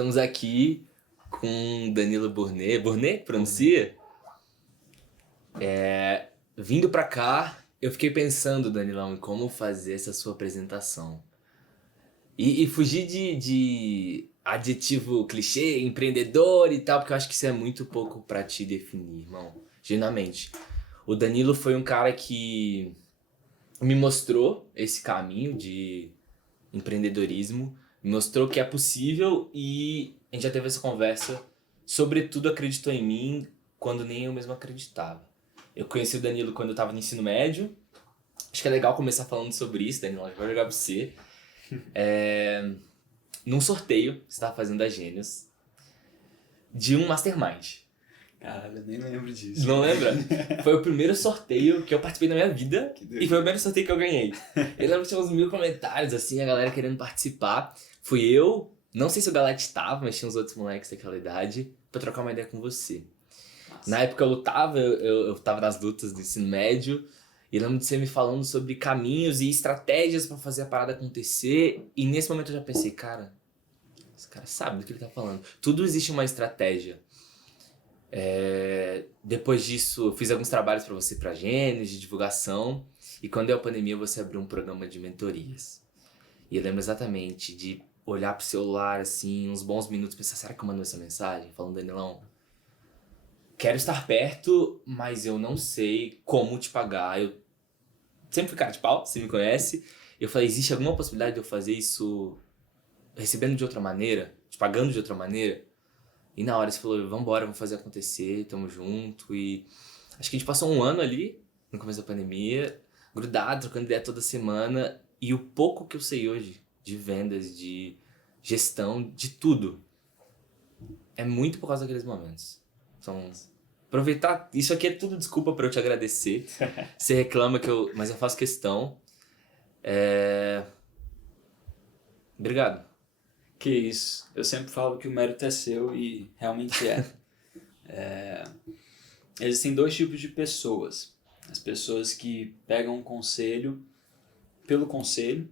Estamos aqui com Danilo Burnet. Burnet, pronuncia? Vindo pra cá, eu fiquei pensando, Danilão, em como fazer essa sua apresentação. E fugir de adjetivo clichê, empreendedor e tal, porque eu acho que isso é muito pouco pra te definir, irmão. Genuinamente. O Danilo foi um cara que me mostrou esse caminho de empreendedorismo, me mostrou que é possível e a gente já teve essa conversa. Sobretudo acreditou em mim quando nem eu mesmo acreditava. Eu conheci o Danilo quando eu tava no ensino médio. Acho que é legal começar falando sobre isso, Danilo. Eu vou jogar pra você. Num sorteio que você tava fazendo da Gênios de um Mastermind. Caralho, eu nem lembro disso. Não lembra? Foi o primeiro sorteio que eu participei na minha vida e foi o primeiro sorteio que eu ganhei. Eu lembro que tinha uns 1000 comentários, assim, a galera querendo participar. Fui eu, não sei se o Galete tava, mas tinha uns outros moleques daquela idade, pra trocar uma ideia com você. Nossa. Na época eu lutava, eu tava nas lutas do ensino médio, e lembro de você me falando sobre caminhos e estratégias pra fazer a parada acontecer, e nesse momento eu já pensei, cara, esse cara sabe do que ele tá falando. Tudo existe uma estratégia. Depois disso, eu fiz alguns trabalhos pra você pra Gênesis, de divulgação, e quando deu a pandemia você abriu um programa de mentorias. E eu lembro exatamente de olhar pro celular, assim, uns bons minutos, pensar, será que eu mando essa mensagem? Falando, Danilão, quero estar perto, mas eu não sei como te pagar. Eu sempre fui cara de pau, você me conhece. Eu falei, existe alguma possibilidade de eu fazer isso recebendo de outra maneira? Te pagando de outra maneira? E na hora você falou, vambora, vamos fazer acontecer, tamo junto. E acho que a gente passou um ano ali, no começo da pandemia, grudado, trocando ideia toda semana. E o pouco que eu sei hoje de vendas, de gestão, de tudo, é muito por causa daqueles momentos. Então, aproveitar, isso aqui é tudo desculpa pra eu te agradecer. Você reclama mas eu faço questão. Obrigado. Que isso. Eu sempre falo que o mérito é seu e realmente é. Existem dois tipos de pessoas. As pessoas que pegam um conselho pelo conselho,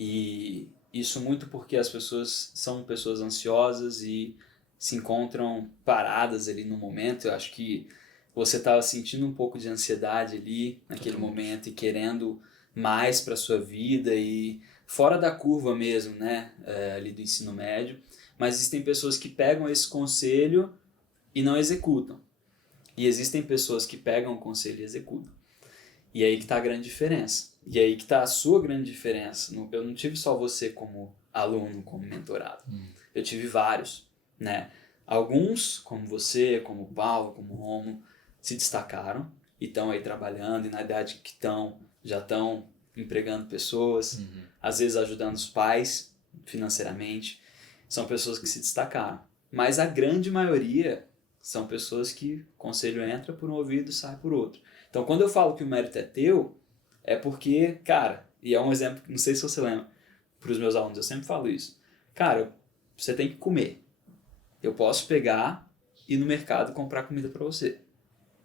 e isso muito porque as pessoas são pessoas ansiosas e se encontram paradas ali no momento. Eu acho que você estava sentindo um pouco de ansiedade ali naquele momento e querendo mais para sua vida e fora da curva mesmo, né, ali do ensino médio. Mas existem pessoas que pegam esse conselho e não executam. E existem pessoas que pegam o conselho e executam. E aí que está a grande diferença. E aí que está a sua grande diferença. Eu não tive só você como aluno, como mentorado. Eu tive vários, né? Alguns, como você, como o Paulo, como o Romo, se destacaram e estão aí trabalhando, e na idade que estão, já estão empregando pessoas, às vezes ajudando os pais financeiramente. São pessoas que se destacaram. Mas a grande maioria são pessoas que o conselho entra por um ouvido e sai por outro. Então, quando eu falo que o mérito é teu, é porque, cara, e é um exemplo, não sei se você lembra, para os meus alunos, eu sempre falo isso. Cara, você tem que comer. Eu posso pegar e ir no mercado comprar comida para você.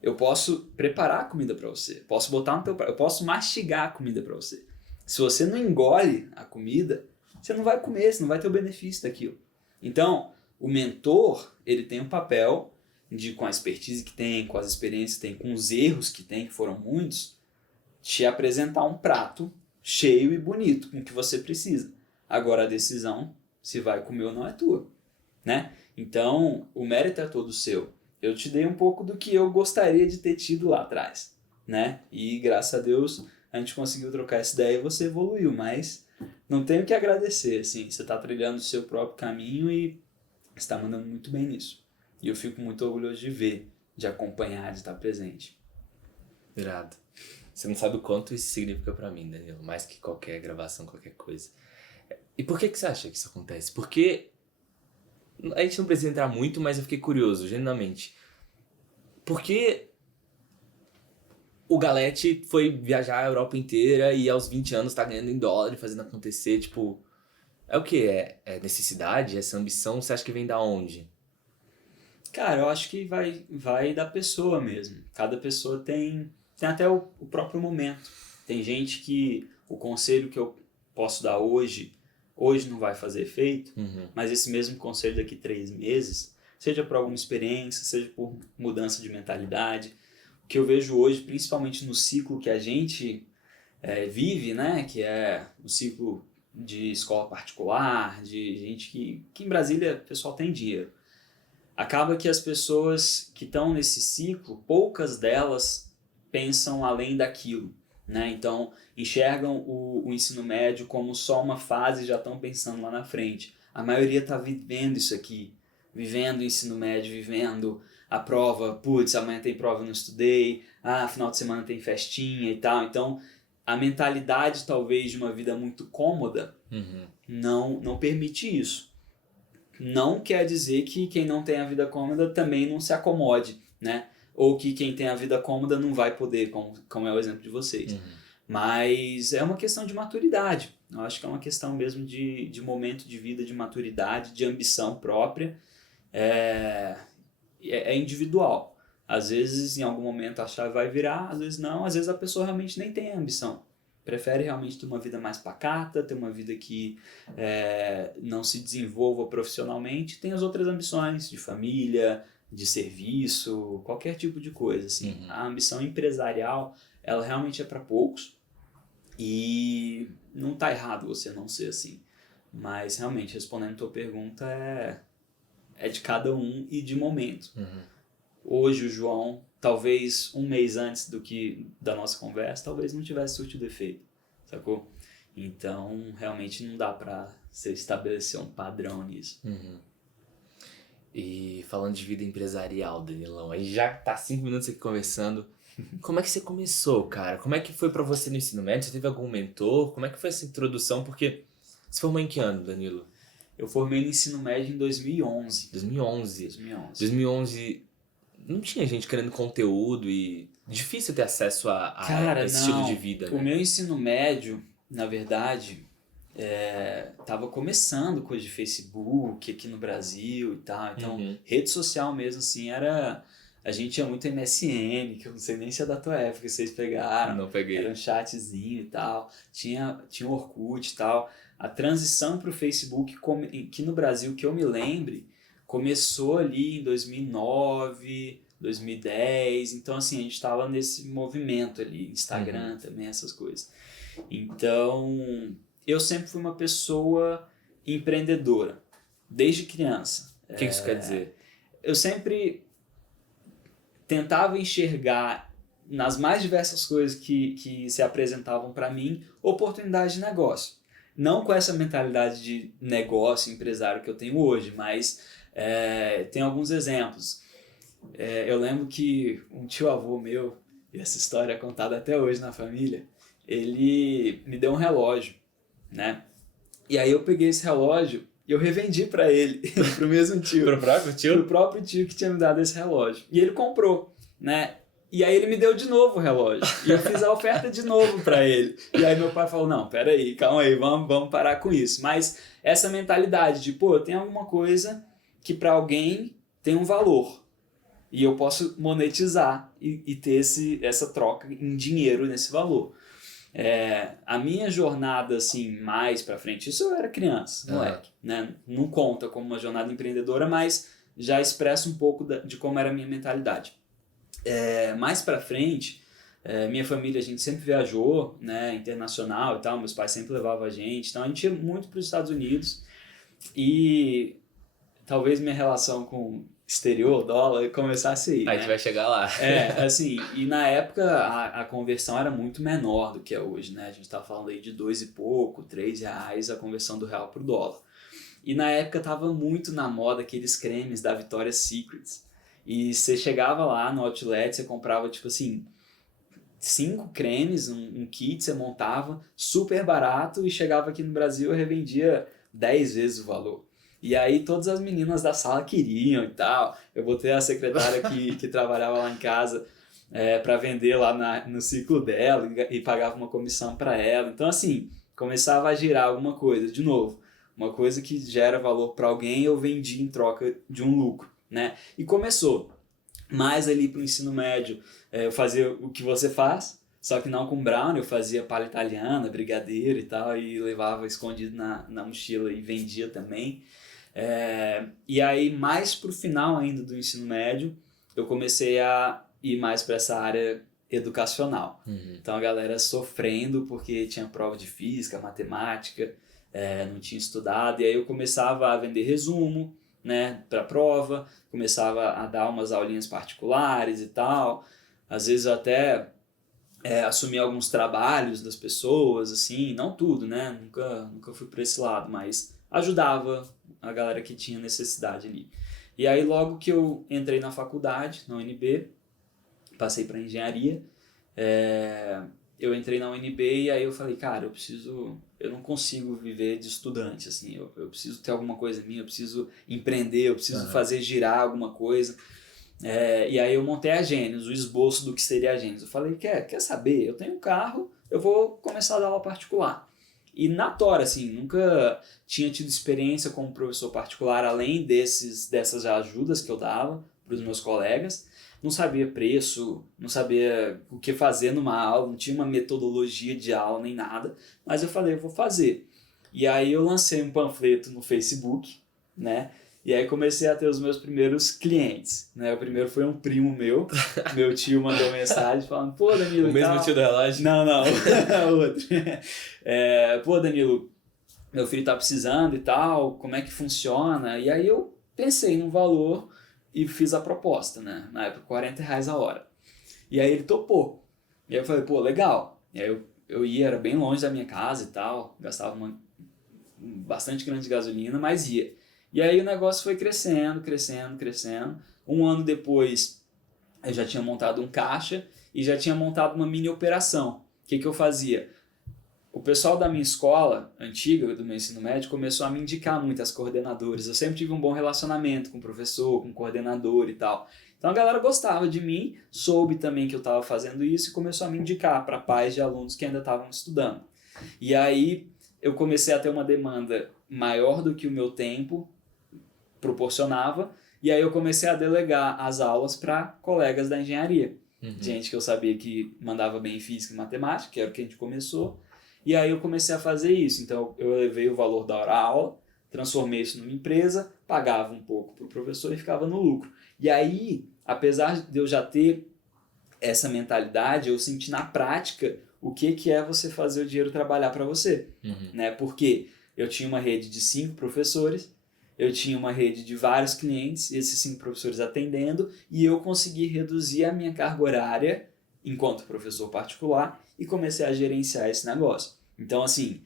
Eu posso preparar a comida para você. Posso botar no teu prato. Eu posso mastigar a comida para você. Se você não engole a comida, você não vai comer, você não vai ter o benefício daquilo. Então, o mentor, ele tem um papel de, com a expertise que tem, com as experiências que tem, com os erros que tem, que foram muitos, te apresentar um prato cheio e bonito, com o que você precisa. Agora a decisão, se vai comer ou não, é tua, né? Então, o mérito é todo seu. Eu te dei um pouco do que eu gostaria de ter tido lá atrás, né? E graças a Deus a gente conseguiu trocar essa ideia e você evoluiu, mas não tenho que agradecer, assim, você está trilhando o seu próprio caminho e está mandando muito bem nisso. E eu fico muito orgulhoso de ver, de acompanhar, de estar presente. Irado. Você não sabe o quanto isso significa pra mim, Danilo. Mais que qualquer gravação, qualquer coisa. E por que você acha que isso acontece? Porque a gente não precisa entrar muito, mas eu fiquei curioso, genuinamente. Por que o Galete foi viajar a Europa inteira e aos 20 anos tá ganhando em dólar e fazendo acontecer? Tipo, é o quê? É necessidade? Essa ambição? Você acha que vem da onde? Cara, eu acho que vai da pessoa mesmo. Cada pessoa tem até o próprio momento. Tem gente que o conselho que eu posso dar hoje hoje não vai fazer efeito, Uhum. mas esse mesmo conselho daqui 3 meses, seja por alguma experiência, seja por mudança de mentalidade, o que eu vejo hoje, principalmente no ciclo que a gente vive, né, que é o ciclo de escola particular, de gente que em Brasília o pessoal tem dinheiro. Acaba que as pessoas que estão nesse ciclo, poucas delas pensam além daquilo, né? Então, enxergam o ensino médio como só uma fase e já estão pensando lá na frente. A maioria está vivendo isso aqui, vivendo o ensino médio, vivendo a prova, putz, amanhã tem prova, eu não estudei, final de semana tem festinha e tal. Então, a mentalidade talvez de uma vida muito cômoda Uhum. não permite isso. Não quer dizer que quem não tem a vida cômoda também não se acomode, né? Ou que quem tem a vida cômoda não vai poder, como é o exemplo de vocês. Uhum. Mas é uma questão de maturidade. Eu acho que é uma questão mesmo de momento de vida, de maturidade, de ambição própria. É individual. Às vezes, em algum momento, a chave vai virar, às vezes não. Às vezes a pessoa realmente nem tem a ambição. Prefere realmente ter uma vida mais pacata, ter uma vida que não se desenvolva profissionalmente. Tem as outras ambições de família, de serviço, qualquer tipo de coisa. Assim. Uhum. A ambição empresarial, ela realmente é para poucos. E não está errado você não ser assim. Mas, realmente, respondendo a tua pergunta, é de cada um e de momento. Uhum. Hoje o João, talvez um mês antes da nossa conversa, talvez não tivesse surtido efeito, sacou? Então, realmente não dá pra você estabelecer um padrão nisso. Uhum. E falando de vida empresarial, Danilão, aí já tá 5 minutos aqui conversando. Como é que você começou, cara? Como é que foi pra você no ensino médio? Você teve algum mentor? Como é que foi essa introdução? Porque você formou em que ano, Danilo? Eu formei no ensino médio em 2011. 2011. 2011. 2011 não tinha gente querendo conteúdo e difícil ter acesso a Cara, esse estilo não. de vida, O né? meu ensino médio, na verdade, tava começando coisa de Facebook aqui no Brasil e tal. Então, Uhum. rede social mesmo, assim, era... A gente tinha muito MSN, que eu não sei nem se é da tua época, que vocês pegaram. Não peguei. Era um chatzinho e tal. Tinha o Orkut e tal. A transição para o Facebook, que no Brasil, que eu me lembre, começou ali em 2009, 2010. Então, assim, a gente estava nesse movimento ali. Instagram também, essas coisas. Então, eu sempre fui uma pessoa empreendedora, desde criança. O que isso quer dizer? Eu sempre tentava enxergar nas mais diversas coisas que se apresentavam para mim oportunidades de negócio. Não com essa mentalidade de negócio empresário que eu tenho hoje, mas tem alguns exemplos. Eu lembro que um tio-avô meu, e essa história é contada até hoje na família, ele me deu um relógio, né? E aí eu peguei esse relógio e eu revendi para ele, pro mesmo tio. Pro próprio tio? Pro próprio tio que tinha me dado esse relógio. E ele comprou, né? E aí ele me deu de novo o relógio. E eu fiz a oferta de novo para ele. E aí meu pai falou, não, peraí, calma aí, vamos parar com isso. Mas essa mentalidade de, pô, tem alguma coisa que para alguém tem um valor. E eu posso monetizar e ter essa troca em dinheiro nesse valor. A minha jornada, assim, mais pra frente, isso eu era criança, moleque, né? Não conta como uma jornada empreendedora, mas já expressa um pouco de como era a minha mentalidade. Mais pra frente, minha família, a gente sempre viajou, né, internacional e tal, meus pais sempre levavam a gente, então a gente ia muito para os Estados Unidos e talvez minha relação com exterior, dólar, começasse aí, A gente vai chegar lá. Assim, e na época a conversão era muito menor do que é hoje, né? A gente tava falando aí de 2 e pouco, 3 reais a conversão do real pro dólar. E na época tava muito na moda aqueles cremes da Victoria's Secret. E você chegava lá no outlet, você comprava tipo assim, 5 cremes, um kit, você montava, super barato, e chegava aqui no Brasil e revendia 10 vezes o valor. E aí todas as meninas da sala queriam e tal. Eu botei a secretária que trabalhava lá em casa para vender lá no ciclo dela e pagava uma comissão para ela. Então assim, começava a girar alguma coisa, de novo. Uma coisa que gera valor para alguém, eu vendi em troca de um lucro, né? E começou. Mais ali para o ensino médio, eu fazia o que você faz, Só que não com brownie, eu fazia palha italiana, brigadeiro e tal, e levava escondido na mochila e vendia também. E aí, mais pro final ainda do ensino médio, eu comecei a ir mais para essa área educacional. Então a galera sofrendo porque tinha prova de física, matemática, não tinha estudado, e aí eu começava a vender resumo, né, para prova, começava a dar umas aulinhas particulares e tal. Às vezes eu até assumi alguns trabalhos das pessoas, assim, não tudo, né, nunca fui para esse lado, mas ajudava a galera que tinha necessidade ali. E aí logo que eu entrei na faculdade, na UNB, passei para engenharia, eu entrei na UNB e aí eu falei, cara, eu não consigo viver de estudante, assim, eu preciso ter alguma coisa minha, eu preciso empreender, eu preciso fazer girar alguma coisa. E aí eu montei a Gênios, o esboço do que seria a Gênios. Eu falei, quer saber? Eu tenho um carro, eu vou começar a dar aula particular. E na tora, assim, nunca tinha tido experiência como professor particular, além dessas ajudas que eu dava para os meus colegas. Não sabia preço, não sabia o que fazer numa aula, não tinha uma metodologia de aula nem nada, mas eu falei, eu vou fazer. E aí eu lancei um panfleto no Facebook, né? E aí comecei a ter os meus primeiros clientes, né? O primeiro foi um primo meu tio mandou mensagem falando, pô, Danilo, o mesmo tio do relógio? Não, outro. Pô, Danilo, meu filho tá precisando e tal, como é que funciona? E aí eu pensei num valor e fiz a proposta, né? Na época, R$40 a hora. E aí ele topou. E aí eu falei, pô, legal. E aí eu ia, era bem longe da minha casa e tal, gastava bastante grande de gasolina, mas ia. E aí o negócio foi crescendo. Um ano depois, eu já tinha montado um caixa e já tinha montado uma mini operação. O que eu fazia? O pessoal da minha escola antiga, do meu ensino médio, começou a me indicar muitas coordenadoras. Eu sempre tive um bom relacionamento com o professor, com o coordenador e tal. Então a galera gostava de mim, soube também que eu estava fazendo isso e começou a me indicar para pais de alunos que ainda estavam estudando. E aí eu comecei a ter uma demanda maior do que o meu tempo proporcionava, e aí eu comecei a delegar as aulas para colegas da engenharia. Gente que eu sabia que mandava bem em física e matemática, que era o que a gente começou. E aí eu comecei a fazer isso. Então eu elevei o valor da hora-aula, transformei isso numa empresa, pagava um pouco para o professor e ficava no lucro. E aí, apesar de eu já ter essa mentalidade, eu senti na prática o que é você fazer o dinheiro trabalhar para você. Né? Porque eu tinha uma rede de 5 professores, eu tinha uma rede de vários clientes, esses 5 professores atendendo, e eu consegui reduzir a minha carga horária enquanto professor particular e comecei a gerenciar esse negócio. Então, assim,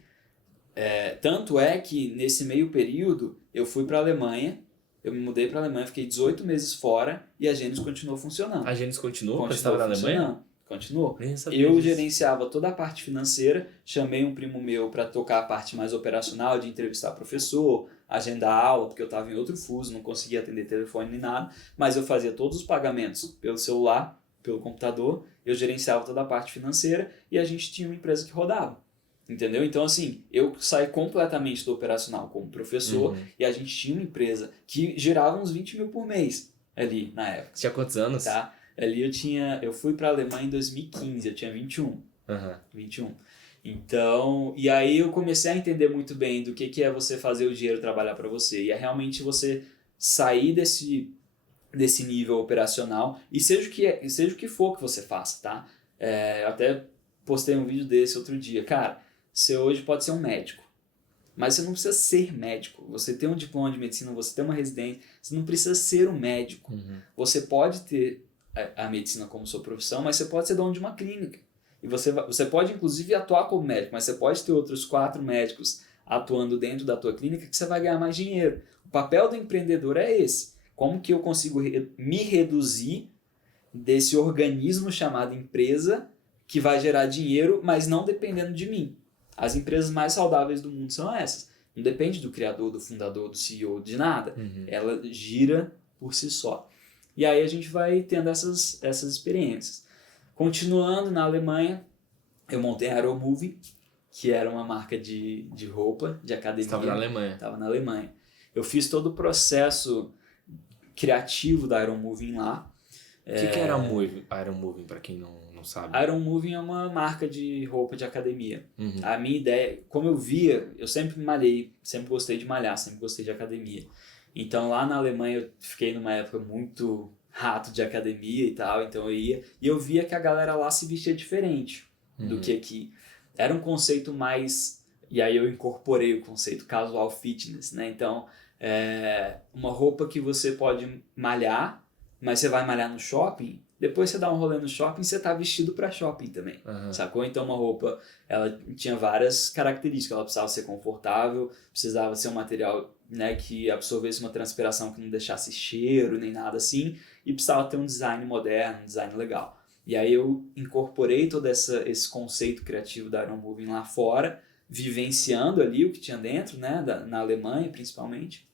tanto é que nesse meio período eu fui para a Alemanha, eu me mudei para a Alemanha, fiquei 18 meses fora e a Gênios continuou funcionando. A Gênios continuou quando você estava na Alemanha? Continuou. Eu gerenciava toda a parte financeira, chamei um primo meu para tocar a parte mais operacional, de entrevistar professor, agendar aula, porque eu estava em outro fuso, não conseguia atender telefone nem nada, mas eu fazia todos os pagamentos pelo celular, pelo computador, eu gerenciava toda a parte financeira e a gente tinha uma empresa que rodava. Entendeu? Então, assim, eu saí completamente do operacional como professor e a gente tinha uma empresa que girava uns 20 mil por mês ali na época. Tinha quantos anos? Tá? Ali eu fui para a Alemanha em 2015, eu tinha 21. 21. Então, e aí eu comecei a entender muito bem do que é você fazer o dinheiro trabalhar para você. E é realmente você sair desse nível operacional e seja o que for que você faça, tá? Eu até postei um vídeo desse outro dia. Cara, você hoje pode ser um médico, mas você não precisa ser médico. Você tem um diploma de medicina, você tem uma residência, você não precisa ser um médico. Você pode ter a medicina como sua profissão, mas você pode ser dono de uma clínica. E você pode, inclusive, atuar como médico, mas você pode ter outros 4 médicos atuando dentro da tua clínica que você vai ganhar mais dinheiro. O papel do empreendedor é esse. Como que eu consigo me reduzir desse organismo chamado empresa que vai gerar dinheiro, mas não dependendo de mim. As empresas mais saudáveis do mundo são essas. Não depende do criador, do fundador, do CEO, de nada. Ela gira por si só. E aí a gente vai tendo essas experiências. Continuando na Alemanha, eu montei a Aeromoving, que era uma marca de roupa, de academia. Você estava na Alemanha. Estava na Alemanha. Eu fiz todo o processo criativo da Aeromoving lá. O que era Aeromoving, para quem não sabe. Iron Moving é uma marca de roupa de academia. Uhum. A minha ideia, como eu via, eu sempre malhei, sempre gostei de malhar, sempre gostei de academia. Então lá na Alemanha eu fiquei numa época muito rato de academia e tal, então eu ia e eu via que a galera lá se vestia diferente do que aqui. Era um conceito mais, e aí eu incorporei o conceito casual fitness, né? Então, uma roupa que você pode malhar, mas você vai malhar no shopping, depois você dá um rolê no shopping, você tá vestido para shopping também, sacou? Então uma roupa, ela tinha várias características, ela precisava ser confortável, precisava ser um material, né, que absorvesse uma transpiração que não deixasse cheiro nem nada assim, e precisava ter um design moderno, um design legal. E aí eu incorporei todo esse conceito criativo da Iron Moving lá fora, vivenciando ali o que tinha dentro, né, na Alemanha principalmente.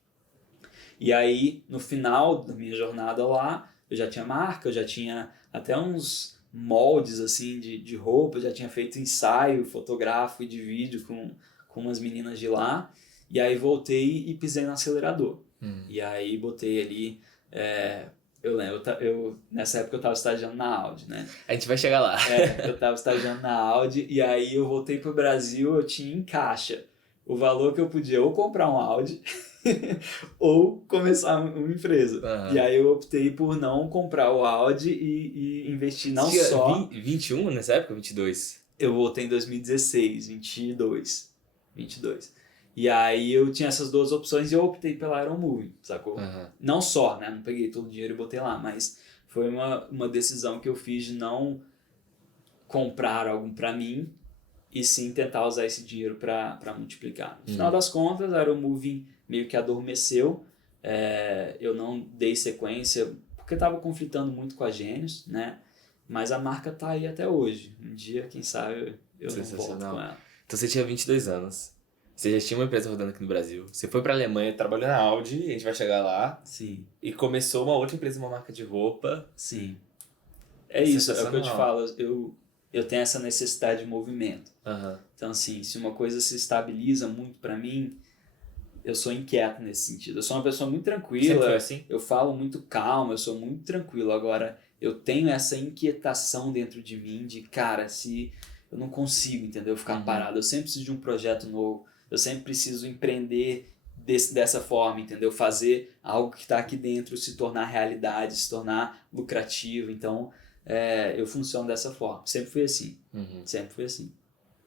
E aí, no final da minha jornada lá, eu já tinha marca, eu já tinha até uns moldes assim de roupa, já tinha feito ensaio fotográfico e de vídeo com umas meninas de lá. E aí voltei e pisei no acelerador. E aí botei ali... eu lembro, nessa época eu estava estagiando na Audi, né? A gente vai chegar lá. Eu estava estagiando na Audi e aí eu voltei pro Brasil, eu tinha em caixa o valor que eu podia ou comprar um Audi ou começar uma empresa. E aí eu optei por não comprar o Audi e investir não Você só... 21 nessa época? 22? Eu voltei em 2016, 22. E aí eu tinha essas duas opções e eu optei pela Iron Moving, sacou? Não só, né? Não peguei todo o dinheiro e botei lá, mas foi uma decisão que eu fiz de não comprar algo pra mim e sim tentar usar esse dinheiro pra multiplicar. No final das contas, a Iron Moving meio que adormeceu. Eu não dei sequência porque estava conflitando muito com a Gênios, né? Mas a marca tá aí até hoje. Um dia, quem sabe, eu não volto com ela. Então você tinha 22 anos. Você já tinha uma empresa rodando aqui no Brasil. Você foi pra Alemanha, trabalhou na Audi, a gente vai chegar lá. Sim. E começou uma outra empresa, uma marca de roupa. Sim. É isso, é o que eu te falo. Eu tenho essa necessidade de movimento. Então, assim, se uma coisa se estabiliza muito pra mim, eu sou inquieto nesse sentido. Eu sou uma pessoa muito tranquila. Sempre foi assim? Eu falo muito calmo, eu sou muito tranquilo. Agora, eu tenho essa inquietação dentro de mim de, cara, se eu não consigo, entendeu? Ficar parado. Eu sempre preciso de um projeto novo. Eu sempre preciso empreender dessa forma, entendeu? Fazer algo que está aqui dentro se tornar realidade, se tornar lucrativo. Então, eu funciono dessa forma. Sempre fui assim. Sempre fui assim.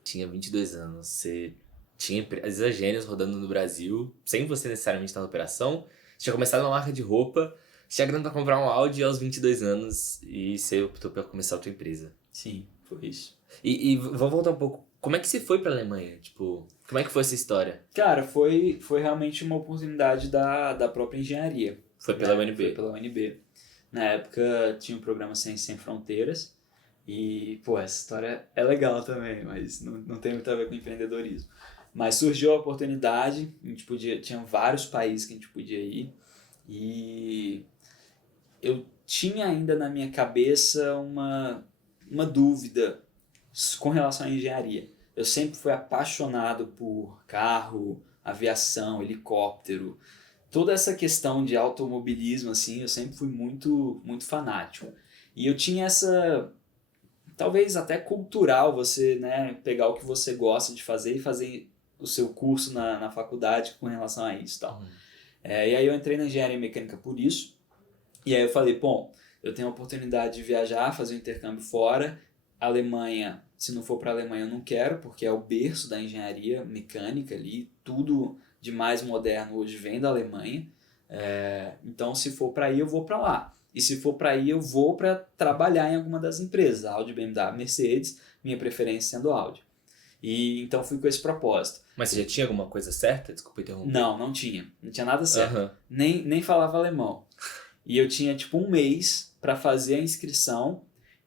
Tinha 22 anos. Você tinha empresas Gênios rodando no Brasil, sem você necessariamente estar na operação. Você tinha começado uma marca de roupa. Você tinha grana para comprar um Audi aos 22 anos e você optou para começar a tua empresa. Sim, foi isso. E vamos voltar um pouco. Como é que você foi pra Alemanha? Tipo, como é que foi essa história? Cara, foi realmente uma oportunidade da própria engenharia. Foi pela UNB? Foi pela UNB. Na época tinha um programa Ciência Sem Fronteiras e, pô, essa história é legal também, mas não tem muito a ver com empreendedorismo. Mas surgiu a oportunidade, a gente tinha vários países que a gente podia ir e eu tinha ainda na minha cabeça uma dúvida com relação à engenharia. Eu sempre fui apaixonado por carro, aviação, helicóptero, toda essa questão de automobilismo, assim, eu sempre fui muito, muito fanático. E eu tinha essa, talvez até cultural, você, né, pegar o que você gosta de fazer e fazer o seu curso na faculdade com relação a isso e tal. E aí eu entrei na engenharia mecânica por isso, e aí eu falei, bom, eu tenho a oportunidade de viajar, fazer um intercâmbio fora, Alemanha, se não for para a Alemanha eu não quero, porque é o berço da engenharia mecânica ali, tudo de mais moderno hoje vem da Alemanha, então se for para ir eu vou para lá, e se for para ir eu vou para trabalhar em alguma das empresas, Audi, BMW, Mercedes, minha preferência sendo Audi. E então fui com esse propósito. Mas você já tinha alguma coisa certa? Desculpa interromper. Não tinha nada certo, nem falava alemão. E eu tinha tipo um mês para fazer a inscrição.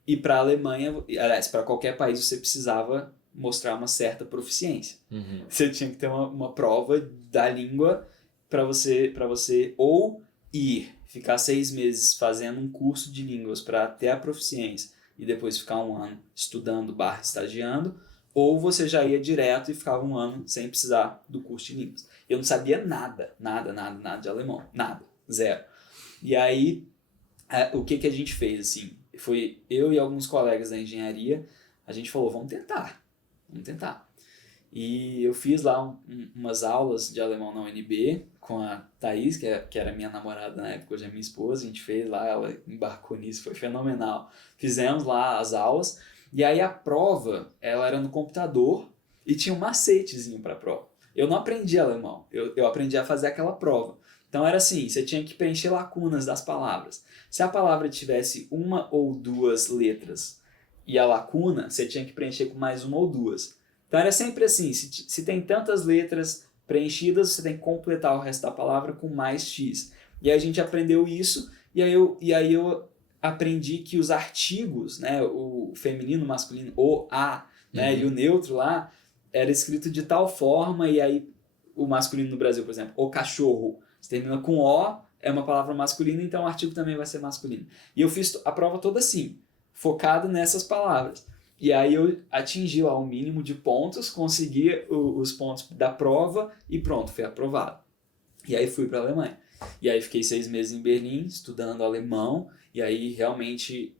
E para a Alemanha, aliás, para qualquer país você precisava mostrar uma certa proficiência. Você tinha que ter uma prova da língua para você ou ficar 6 meses fazendo um curso de línguas para ter a proficiência e depois ficar um ano estudando / estagiando, ou você já ia direto e ficava um ano sem precisar do curso de línguas. Eu não sabia nada de alemão, nada, zero. E aí, o que a gente fez, assim? foi eu e alguns colegas da engenharia, a gente falou, vamos tentar. E eu fiz lá umas aulas de alemão na UNB com a Thaís, que era minha namorada na época, hoje é minha esposa. A gente fez lá, ela embarcou nisso, foi fenomenal. Fizemos lá as aulas, e aí a prova, ela era no computador e tinha um macetezinho para a prova. Eu não aprendi alemão, eu aprendi a fazer aquela prova. Então era assim, você tinha que preencher lacunas das palavras. Se a palavra tivesse uma ou duas letras e a lacuna, você tinha que preencher com mais uma ou duas. Então era sempre assim, se tem tantas letras preenchidas, você tem que completar o resto da palavra com mais X. E aí a gente aprendeu isso, e aí eu aprendi que os artigos, né, o feminino, o masculino, o, a, né, e o neutro lá, era escrito de tal forma, e aí o masculino no Brasil, por exemplo, o cachorro, você termina com o, é uma palavra masculina, então o artigo também vai ser masculino. E eu fiz a prova toda assim, focado nessas palavras. E aí eu atingi lá o mínimo de pontos, consegui os pontos da prova e pronto, fui aprovado. E aí fui para a Alemanha. E aí fiquei 6 meses em Berlim, estudando alemão, e aí realmente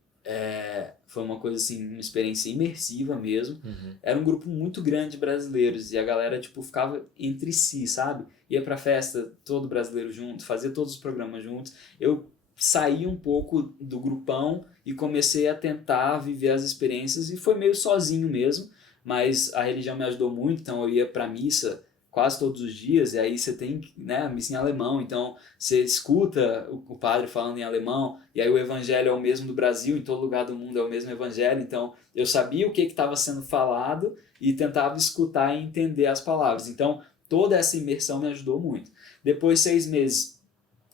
foi uma coisa assim, uma experiência imersiva mesmo. Era um grupo muito grande de brasileiros, e a galera tipo, ficava entre si, sabe? Ia pra festa, todo brasileiro junto, fazia todos os programas juntos. Eu saí um pouco do grupão e comecei a tentar viver as experiências, e foi meio sozinho mesmo, mas a religião me ajudou muito, então eu ia pra missa quase todos os dias, e aí você tem, né, a missa em alemão, então você escuta o padre falando em alemão, e aí o evangelho é o mesmo do Brasil, em todo lugar do mundo é o mesmo evangelho, então eu sabia o que estava sendo falado e tentava escutar e entender as palavras. Então toda essa imersão me ajudou muito. Depois de 6 meses,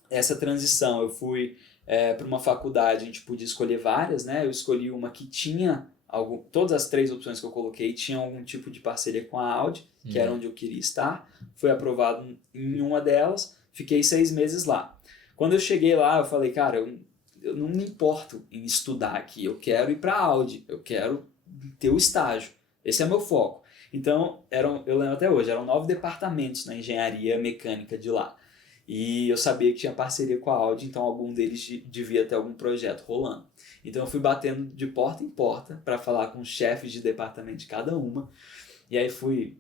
essa transição, eu fui para uma faculdade, a gente podia escolher várias, né? Eu escolhi uma que tinha todas as 3 opções que eu coloquei tinham algum tipo de parceria com a Audi, que era onde eu queria estar. Fui aprovado em uma delas, fiquei 6 meses lá. Quando eu cheguei lá, eu falei, cara, eu não me importo em estudar aqui, eu quero ir para a Audi, eu quero ter o estágio, esse é meu foco. Então, eu lembro até hoje, eram 9 departamentos na engenharia mecânica de lá. E eu sabia que tinha parceria com a Audi, então algum deles devia ter algum projeto rolando. Então eu fui batendo de porta em porta para falar com os chefes de departamento de cada uma. E aí fui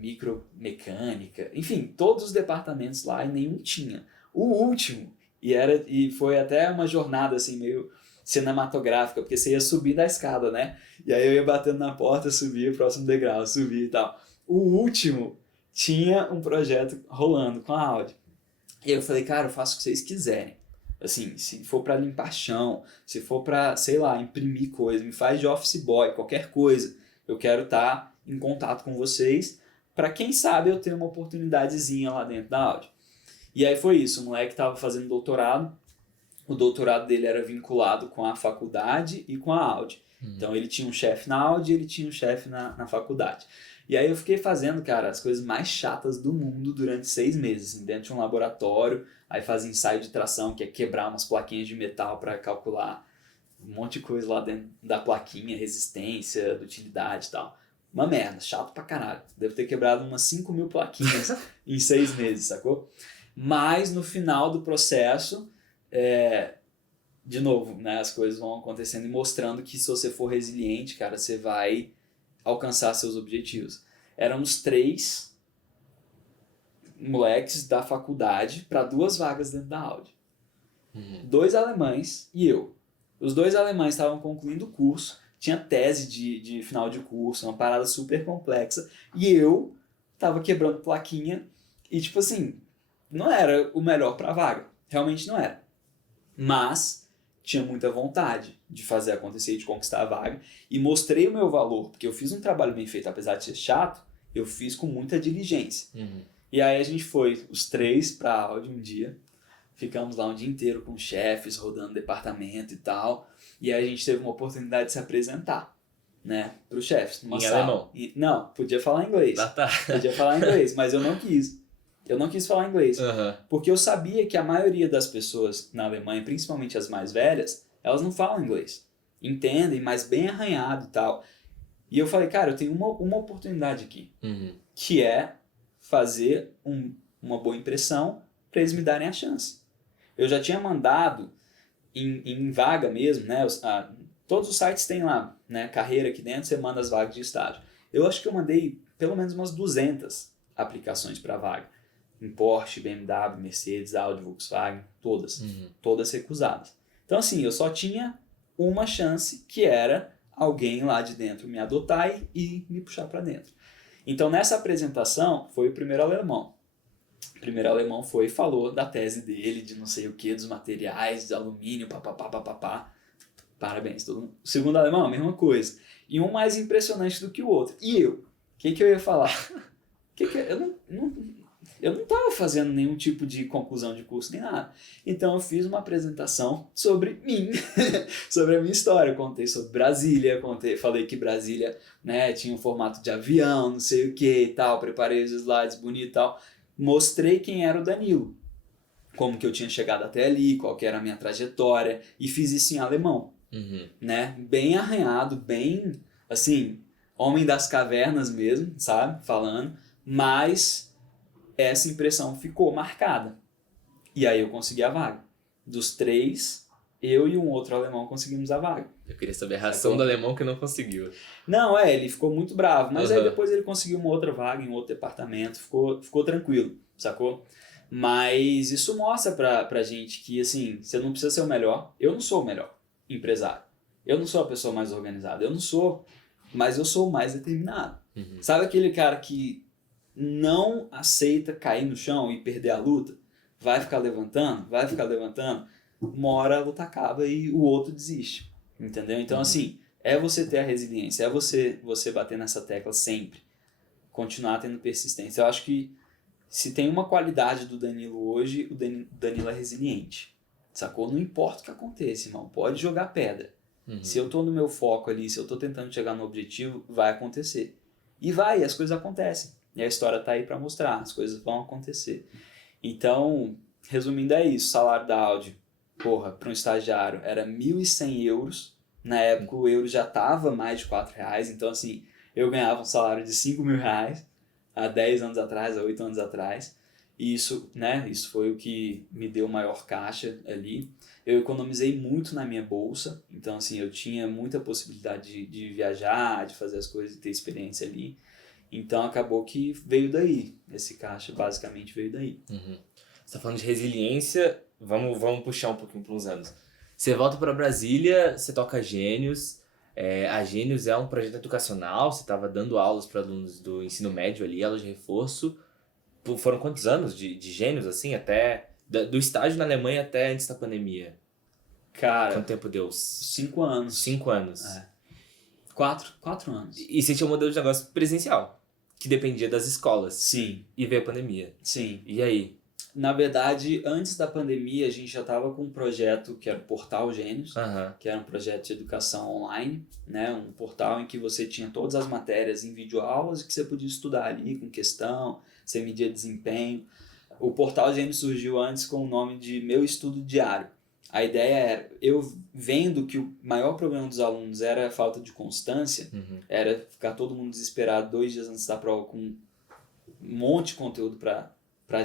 micromecânica, enfim, todos os departamentos lá e nenhum tinha. O último, e foi até uma jornada assim meio cinematográfica, porque você ia subir da escada, né? E aí eu ia batendo na porta, subia o próximo degrau, subia e tal. O último tinha um projeto rolando com a Audi. E eu falei, cara, eu faço o que vocês quiserem. Assim, se for para limpar chão, se for para, sei lá, imprimir coisa, me faz de office boy, qualquer coisa. Eu quero estar em contato com vocês para quem sabe eu ter uma oportunidadezinha lá dentro da Audi. E aí foi isso, o moleque estava fazendo doutorado, o doutorado dele era vinculado com a faculdade e com a Audi. Então ele tinha um chefe na Audi e ele tinha um chefe na faculdade. E aí eu fiquei fazendo, cara, as coisas mais chatas do mundo durante 6 meses, assim, dentro de um laboratório. Aí fazia ensaio de tração, que é quebrar umas plaquinhas de metal para calcular um monte de coisa lá dentro da plaquinha, resistência, utilidade e tal. Uma merda, chato pra caralho. Devo ter quebrado umas 5.000 plaquinhas em 6 meses, sacou? Mas no final do processo, de novo, né, as coisas vão acontecendo e mostrando que se você for resiliente, cara, você vai alcançar seus objetivos. Éramos 3 moleques da faculdade para 2 vagas dentro da Audi. 2 alemães e eu. Os 2 alemães estavam concluindo o curso, tinha tese de final de curso, uma parada super complexa, e eu tava quebrando plaquinha e, tipo assim, não era o melhor para a vaga. Realmente não era. Mas tinha muita vontade de fazer acontecer e de conquistar a vaga, e mostrei o meu valor, porque eu fiz um trabalho bem feito, apesar de ser chato, eu fiz com muita diligência. E aí a gente foi, os 3, pra Audi um dia, ficamos lá um dia inteiro com chefes, rodando departamento e tal, e aí a gente teve uma oportunidade de se apresentar, né, pros chefes, numa sala. Alemão? Não, podia falar inglês. Podia falar inglês, mas eu não quis. Eu não quis falar inglês, porque eu sabia que a maioria das pessoas na Alemanha, principalmente as mais velhas, elas não falam inglês. Entendem, mas bem arranhado e tal. E eu falei, cara, eu tenho uma oportunidade aqui, que é fazer uma boa impressão para eles me darem a chance. Eu já tinha mandado em vaga mesmo, né? Todos os sites têm lá, né? Carreira aqui dentro, você manda as vagas de estágio. Eu acho que eu mandei pelo menos umas 200 aplicações para vaga. Em Porsche, BMW, Mercedes, Audi, Volkswagen, todas. Todas recusadas. Então, assim, eu só tinha uma chance, que era alguém lá de dentro me adotar e me puxar para dentro. Então, nessa apresentação, foi o primeiro alemão. O primeiro alemão foi e falou da tese dele, de não sei o que, dos materiais, de alumínio, papapá. Parabéns, todo mundo. O segundo alemão, a mesma coisa. E um mais impressionante do que o outro. E eu? O que eu ia falar? Eu não estava fazendo nenhum tipo de conclusão de curso nem nada. Então eu fiz uma apresentação sobre mim, sobre a minha história. Eu contei sobre Brasília, falei que Brasília, né, tinha um formato de avião, não sei o que e tal. Preparei os slides bonitos e tal. Mostrei quem era o Danilo, como que eu tinha chegado até ali, qual que era a minha trajetória, e fiz isso em alemão, né? Bem arranhado, bem, assim, homem das cavernas mesmo, sabe? Falando, mas essa impressão ficou marcada. E aí eu consegui a vaga. Dos 3, eu e um outro alemão conseguimos a vaga. Eu queria saber a reação do alemão que não conseguiu. Não, ele ficou muito bravo, mas aí depois ele conseguiu uma outra vaga em outro departamento, ficou tranquilo, sacou? Mas isso mostra pra gente que, assim, você não precisa ser o melhor. Eu não sou o melhor empresário. Eu não sou a pessoa mais organizada. Eu não sou, mas eu sou o mais determinado. Sabe aquele cara que não aceita cair no chão e perder a luta? Vai ficar levantando, uma hora a luta acaba e o outro desiste. Entendeu? Então, assim, é você ter a resiliência, é você bater nessa tecla sempre. Continuar tendo persistência. Eu acho que se tem uma qualidade do Danilo hoje, o Danilo é resiliente. Sacou? Não importa o que aconteça, irmão. Pode jogar pedra. Se eu tô no meu foco ali, se eu tô tentando chegar no objetivo, vai acontecer. E as coisas acontecem. E a história tá aí pra mostrar, as coisas vão acontecer. Então, resumindo, é isso. Salário da Audi, para um estagiário, era 1.100 euros. Na época, o euro já tava mais de R$4. Então, assim, eu ganhava um salário de R$5.000 há 10 anos atrás, há 8 anos atrás. E isso, né, isso foi o que me deu maior caixa ali. Eu economizei muito na minha bolsa, então assim, eu tinha muita possibilidade de viajar, de fazer as coisas, de ter experiência ali. Então acabou que veio daí, esse caixa basicamente veio daí. Você está falando de resiliência, vamos puxar um pouquinho para uns anos. Você volta para Brasília, você toca Gênios. A Gênios é um projeto educacional, você estava dando aulas para alunos do ensino médio ali, aulas de reforço. Foram quantos anos de Gênios, assim, até... Do estágio na Alemanha até antes da pandemia? Cara... Quanto tempo deu? 5 anos. 5 anos. 4 anos. E você tinha um modelo de negócio presencial, que dependia das escolas. Sim. E veio a pandemia. Sim. E aí? Na verdade, antes da pandemia, a gente já estava com um projeto que era o Portal Gênios, que era um projeto de educação online, né? Um portal em que você tinha todas as matérias em videoaulas e que você podia estudar ali com questão, você media desempenho. O Portal Gênios surgiu antes com o nome de Meu Estudo Diário. A ideia era, eu vendo que o maior problema dos alunos era a falta de constância, era ficar todo mundo desesperado 2 dias antes da prova com um monte de conteúdo para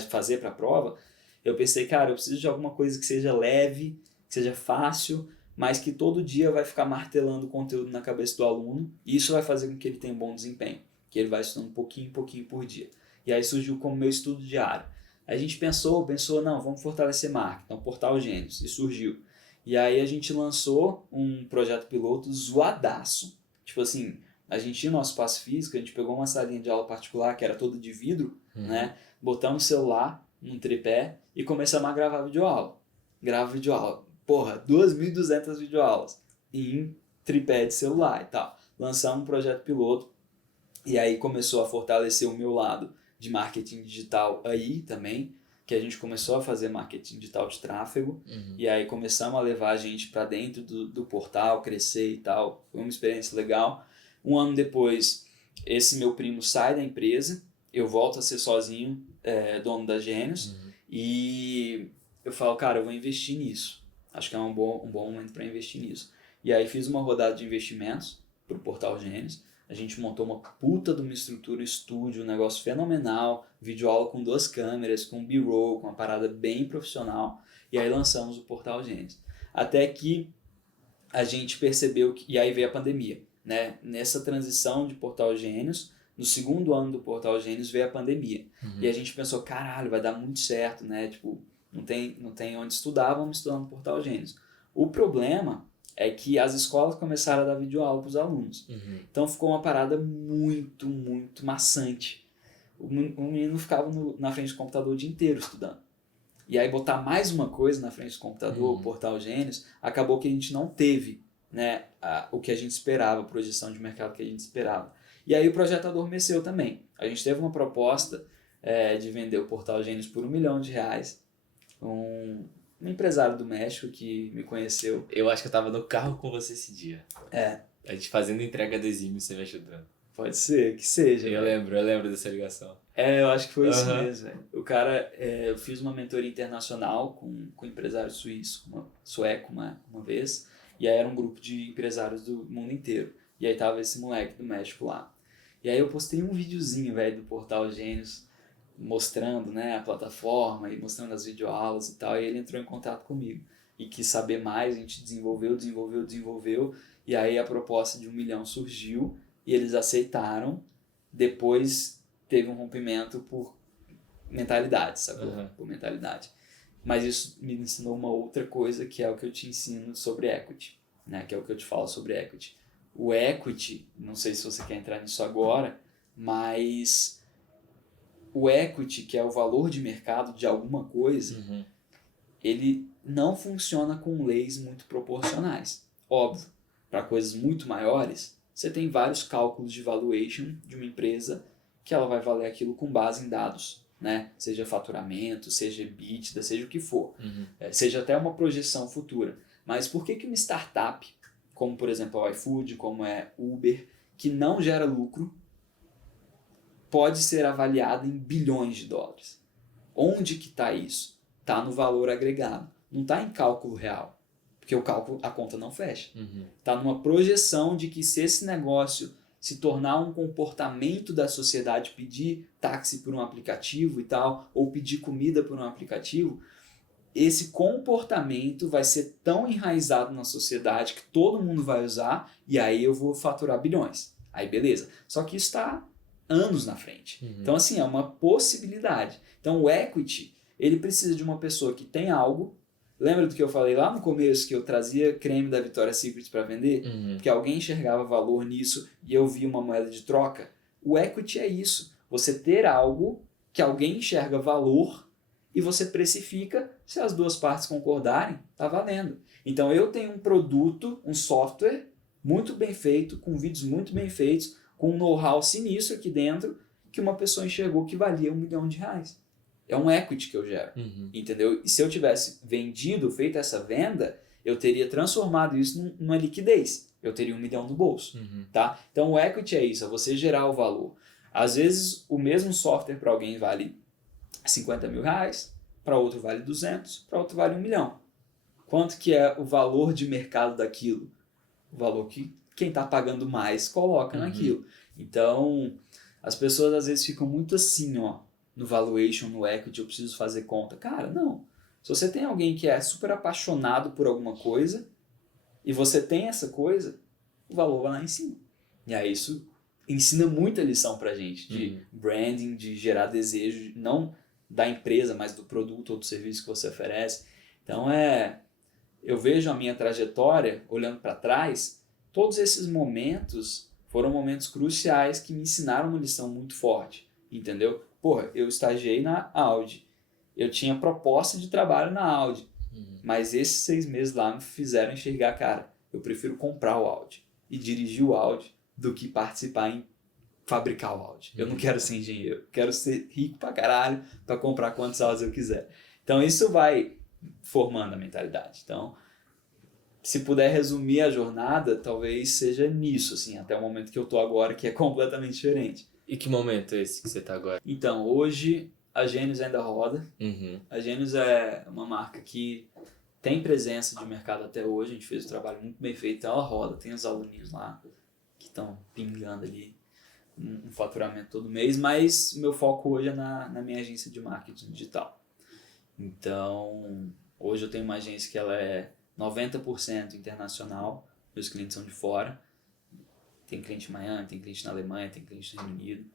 fazer para a prova, eu pensei, cara, eu preciso de alguma coisa que seja leve, que seja fácil, mas que todo dia vai ficar martelando o conteúdo na cabeça do aluno, e isso vai fazer com que ele tenha um bom desempenho, que ele vai estudando pouquinho por dia. E aí surgiu como Meu Estudo Diário. A gente pensou, não, vamos fortalecer marca, então Portal Gênios, e surgiu. E aí a gente lançou um projeto piloto zoadaço, tipo assim, a gente tinha nosso espaço físico, a gente pegou uma salinha de aula particular que era toda de vidro, né? Botamos o celular num tripé e começamos a gravar videoaula. Grava videoaula. 2.200 videoaulas em tripé de celular e tal. Lançamos um projeto piloto e aí começou a fortalecer o meu lado de marketing digital aí também, que a gente começou a fazer marketing digital de tráfego e aí começamos a levar a gente para dentro do portal, crescer e tal. Foi uma experiência legal. 1 ano depois, esse meu primo sai da empresa, eu volto a ser sozinho, dono da Gênios, e eu falo, cara, eu vou investir nisso. Acho que é um bom momento para investir nisso. E aí fiz uma rodada de investimentos para o Portal Gênios. A gente montou uma puta de uma estrutura, estúdio, um negócio fenomenal, videoaula com 2 câmeras, com B-roll, com uma parada bem profissional. E aí lançamos o Portal Gênios. Até que a gente percebeu que... E aí veio a pandemia, né? Nessa transição de Portal Gênios, no segundo ano do Portal Gênios veio a pandemia. E a gente pensou, caralho, vai dar muito certo, né? Tipo, não tem onde estudar, vamos estudar no Portal Gênios. O problema é que as escolas começaram a dar videoaula para os alunos. Então ficou uma parada muito, muito maçante. O menino ficava na frente do computador o dia inteiro estudando. E aí botar mais uma coisa na frente do computador, o Portal Gênios, acabou que a gente não teve, né, o que a gente esperava, a projeção de mercado que a gente esperava. E aí o projeto adormeceu também. A gente teve uma proposta de vender o Portal Gênios por R$1 milhão. Um empresário do México que me conheceu. Eu acho que eu tava no carro com você esse dia. É. A gente fazendo entrega adesivo e você me ajudando. Pode ser, que seja. Eu lembro dessa ligação. Eu acho que foi isso mesmo, velho. O cara, eu fiz uma mentoria internacional com um empresário sueco uma vez, e aí era um grupo de empresários do mundo inteiro. E aí tava esse moleque do México lá. E aí eu postei um videozinho, velho, do Portal Gênios, mostrando, né, a plataforma e mostrando as videoaulas e tal, e ele entrou em contato comigo. E quis saber mais, a gente desenvolveu, e aí a proposta de R$1 milhão surgiu, e eles aceitaram. Depois teve um rompimento por mentalidade, sacou? Por mentalidade. Mas isso me ensinou uma outra coisa, que é o que eu te ensino sobre equity, né? Que é o que eu te falo sobre equity. O equity, não sei se você quer entrar nisso agora, mas o equity, que é o valor de mercado de alguma coisa, ele não funciona com leis muito proporcionais. Óbvio, para coisas muito maiores, você tem vários cálculos de valuation de uma empresa que ela vai valer aquilo com base em dados, né? Seja faturamento, seja EBITDA, seja o que for. Seja até uma projeção futura. Mas por que uma startup, como por exemplo o iFood, como é Uber, que não gera lucro, pode ser avaliada em bilhões de dólares? Onde que está isso? Está no valor agregado. Não está em cálculo real. Porque o cálculo, a conta não fecha. Está numa projeção de que se esse negócio se tornar um comportamento da sociedade, pedir táxi por um aplicativo e tal, ou pedir comida por um aplicativo, esse comportamento vai ser tão enraizado na sociedade que todo mundo vai usar, e aí eu vou faturar bilhões. Aí beleza. Só que isso está anos na frente. Então assim, é uma possibilidade. Então o equity, ele precisa de uma pessoa que tem algo. Lembra do que eu falei lá no começo, que eu trazia creme da Victoria's Secret para vender? Porque alguém enxergava valor nisso e eu vi uma moeda de troca? O equity é isso. Você ter algo que alguém enxerga valor e você precifica, se as duas partes concordarem, tá valendo. Então eu tenho um produto, um software muito bem feito, com vídeos muito bem feitos, com um know-how sinistro aqui dentro, que uma pessoa enxergou que valia R$1 milhão. É um equity que eu gero, entendeu? E se eu tivesse vendido, feito essa venda, eu teria transformado isso numa liquidez. Eu teria R$1 milhão no bolso, tá? Então o equity é isso, é você gerar o valor. Às vezes o mesmo software para alguém vale R$50 mil, para outro vale 200, para outro vale R$1 milhão. Quanto que é o valor de mercado daquilo? O valor que quem está pagando mais coloca naquilo. Então, as pessoas às vezes ficam muito assim, ó, no valuation, no equity, eu preciso fazer conta. Cara, não. Se você tem alguém que é super apaixonado por alguma coisa e você tem essa coisa, o valor vai lá em cima. E aí isso ensina muita lição pra gente de branding, de gerar desejo, não da empresa, mas do produto ou do serviço que você oferece. Então eu vejo a minha trajetória, olhando para trás, todos esses momentos foram momentos cruciais que me ensinaram uma lição muito forte, entendeu? Porra, eu estagiei na Audi. Eu tinha proposta de trabalho na Audi. Mas esses 6 meses lá me fizeram enxergar, cara, eu prefiro comprar o Audi e dirigir o Audi do que participar em fabricar o Audi. Eu não quero ser engenheiro. Eu quero ser rico pra caralho pra comprar quantos Audis eu quiser. Então isso vai formando a mentalidade. Então, se puder resumir a jornada, talvez seja nisso, assim, até o momento que eu tô agora, que é completamente diferente. E que momento é esse que você tá agora? Então, hoje a Gênios ainda roda. A Gênios é uma marca que tem presença de mercado até hoje. A gente fez um trabalho muito bem feito, então ela roda. Tem os aluninhos lá que estão pingando ali um faturamento todo mês, mas meu foco hoje é na minha agência de marketing digital. Então, hoje eu tenho uma agência que ela é 90% internacional, meus clientes são de fora. Tem cliente em Miami, tem cliente na Alemanha, tem cliente no Reino Unido.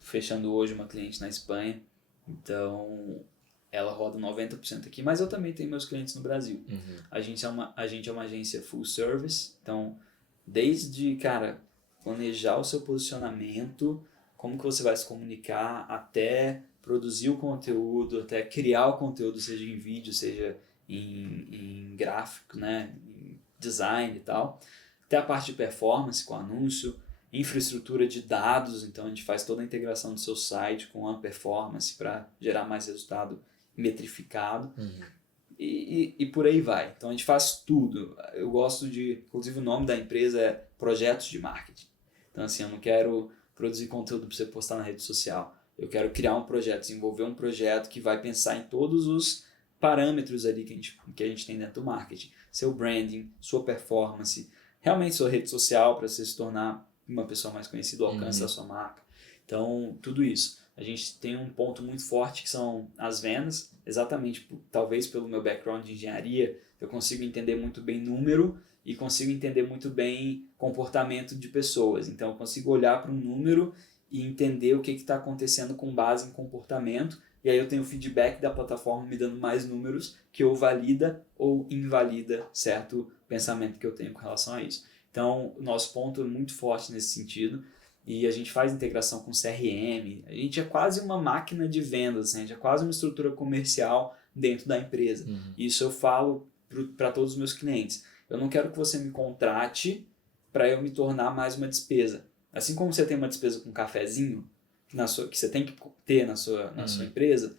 Fechando hoje uma cliente na Espanha. Então, ela roda 90% aqui, mas eu também tenho meus clientes no Brasil. A gente é uma agência full service, então, desde, cara, planejar o seu posicionamento, como que você vai se comunicar, até produzir o conteúdo, até criar o conteúdo, seja em vídeo, seja em gráfico, né, em design e tal, até a parte de performance com anúncio, infraestrutura de dados, então a gente faz toda a integração do seu site com a performance para gerar mais resultado metrificado e por aí vai. Então a gente faz tudo. Eu gosto de, inclusive o nome da empresa é Projetos de Marketing. Então assim, eu não quero produzir conteúdo para você postar na rede social. Eu quero criar um projeto, desenvolver um projeto que vai pensar em todos os parâmetros ali que a gente tem dentro do marketing. Seu branding, sua performance, realmente sua rede social para você se tornar uma pessoa mais conhecida, o alcance da sua marca. Então, tudo isso. A gente tem um ponto muito forte que são as vendas, exatamente, talvez pelo meu background de engenharia, eu consigo entender muito bem número e consigo entender muito bem comportamento de pessoas. Então, eu consigo olhar para um número e entender o que está acontecendo com base em comportamento, e aí eu tenho o feedback da plataforma me dando mais números que ou valida ou invalida certo pensamento que eu tenho com relação a isso. Então, o nosso ponto é muito forte nesse sentido, e a gente faz integração com CRM, a gente é quase uma máquina de vendas, assim, a gente é quase uma estrutura comercial dentro da empresa. Isso eu falo para todos os meus clientes. Eu não quero que você me contrate para eu me tornar mais uma despesa. Assim como você tem uma despesa com um cafezinho, que você tem que ter na sua empresa,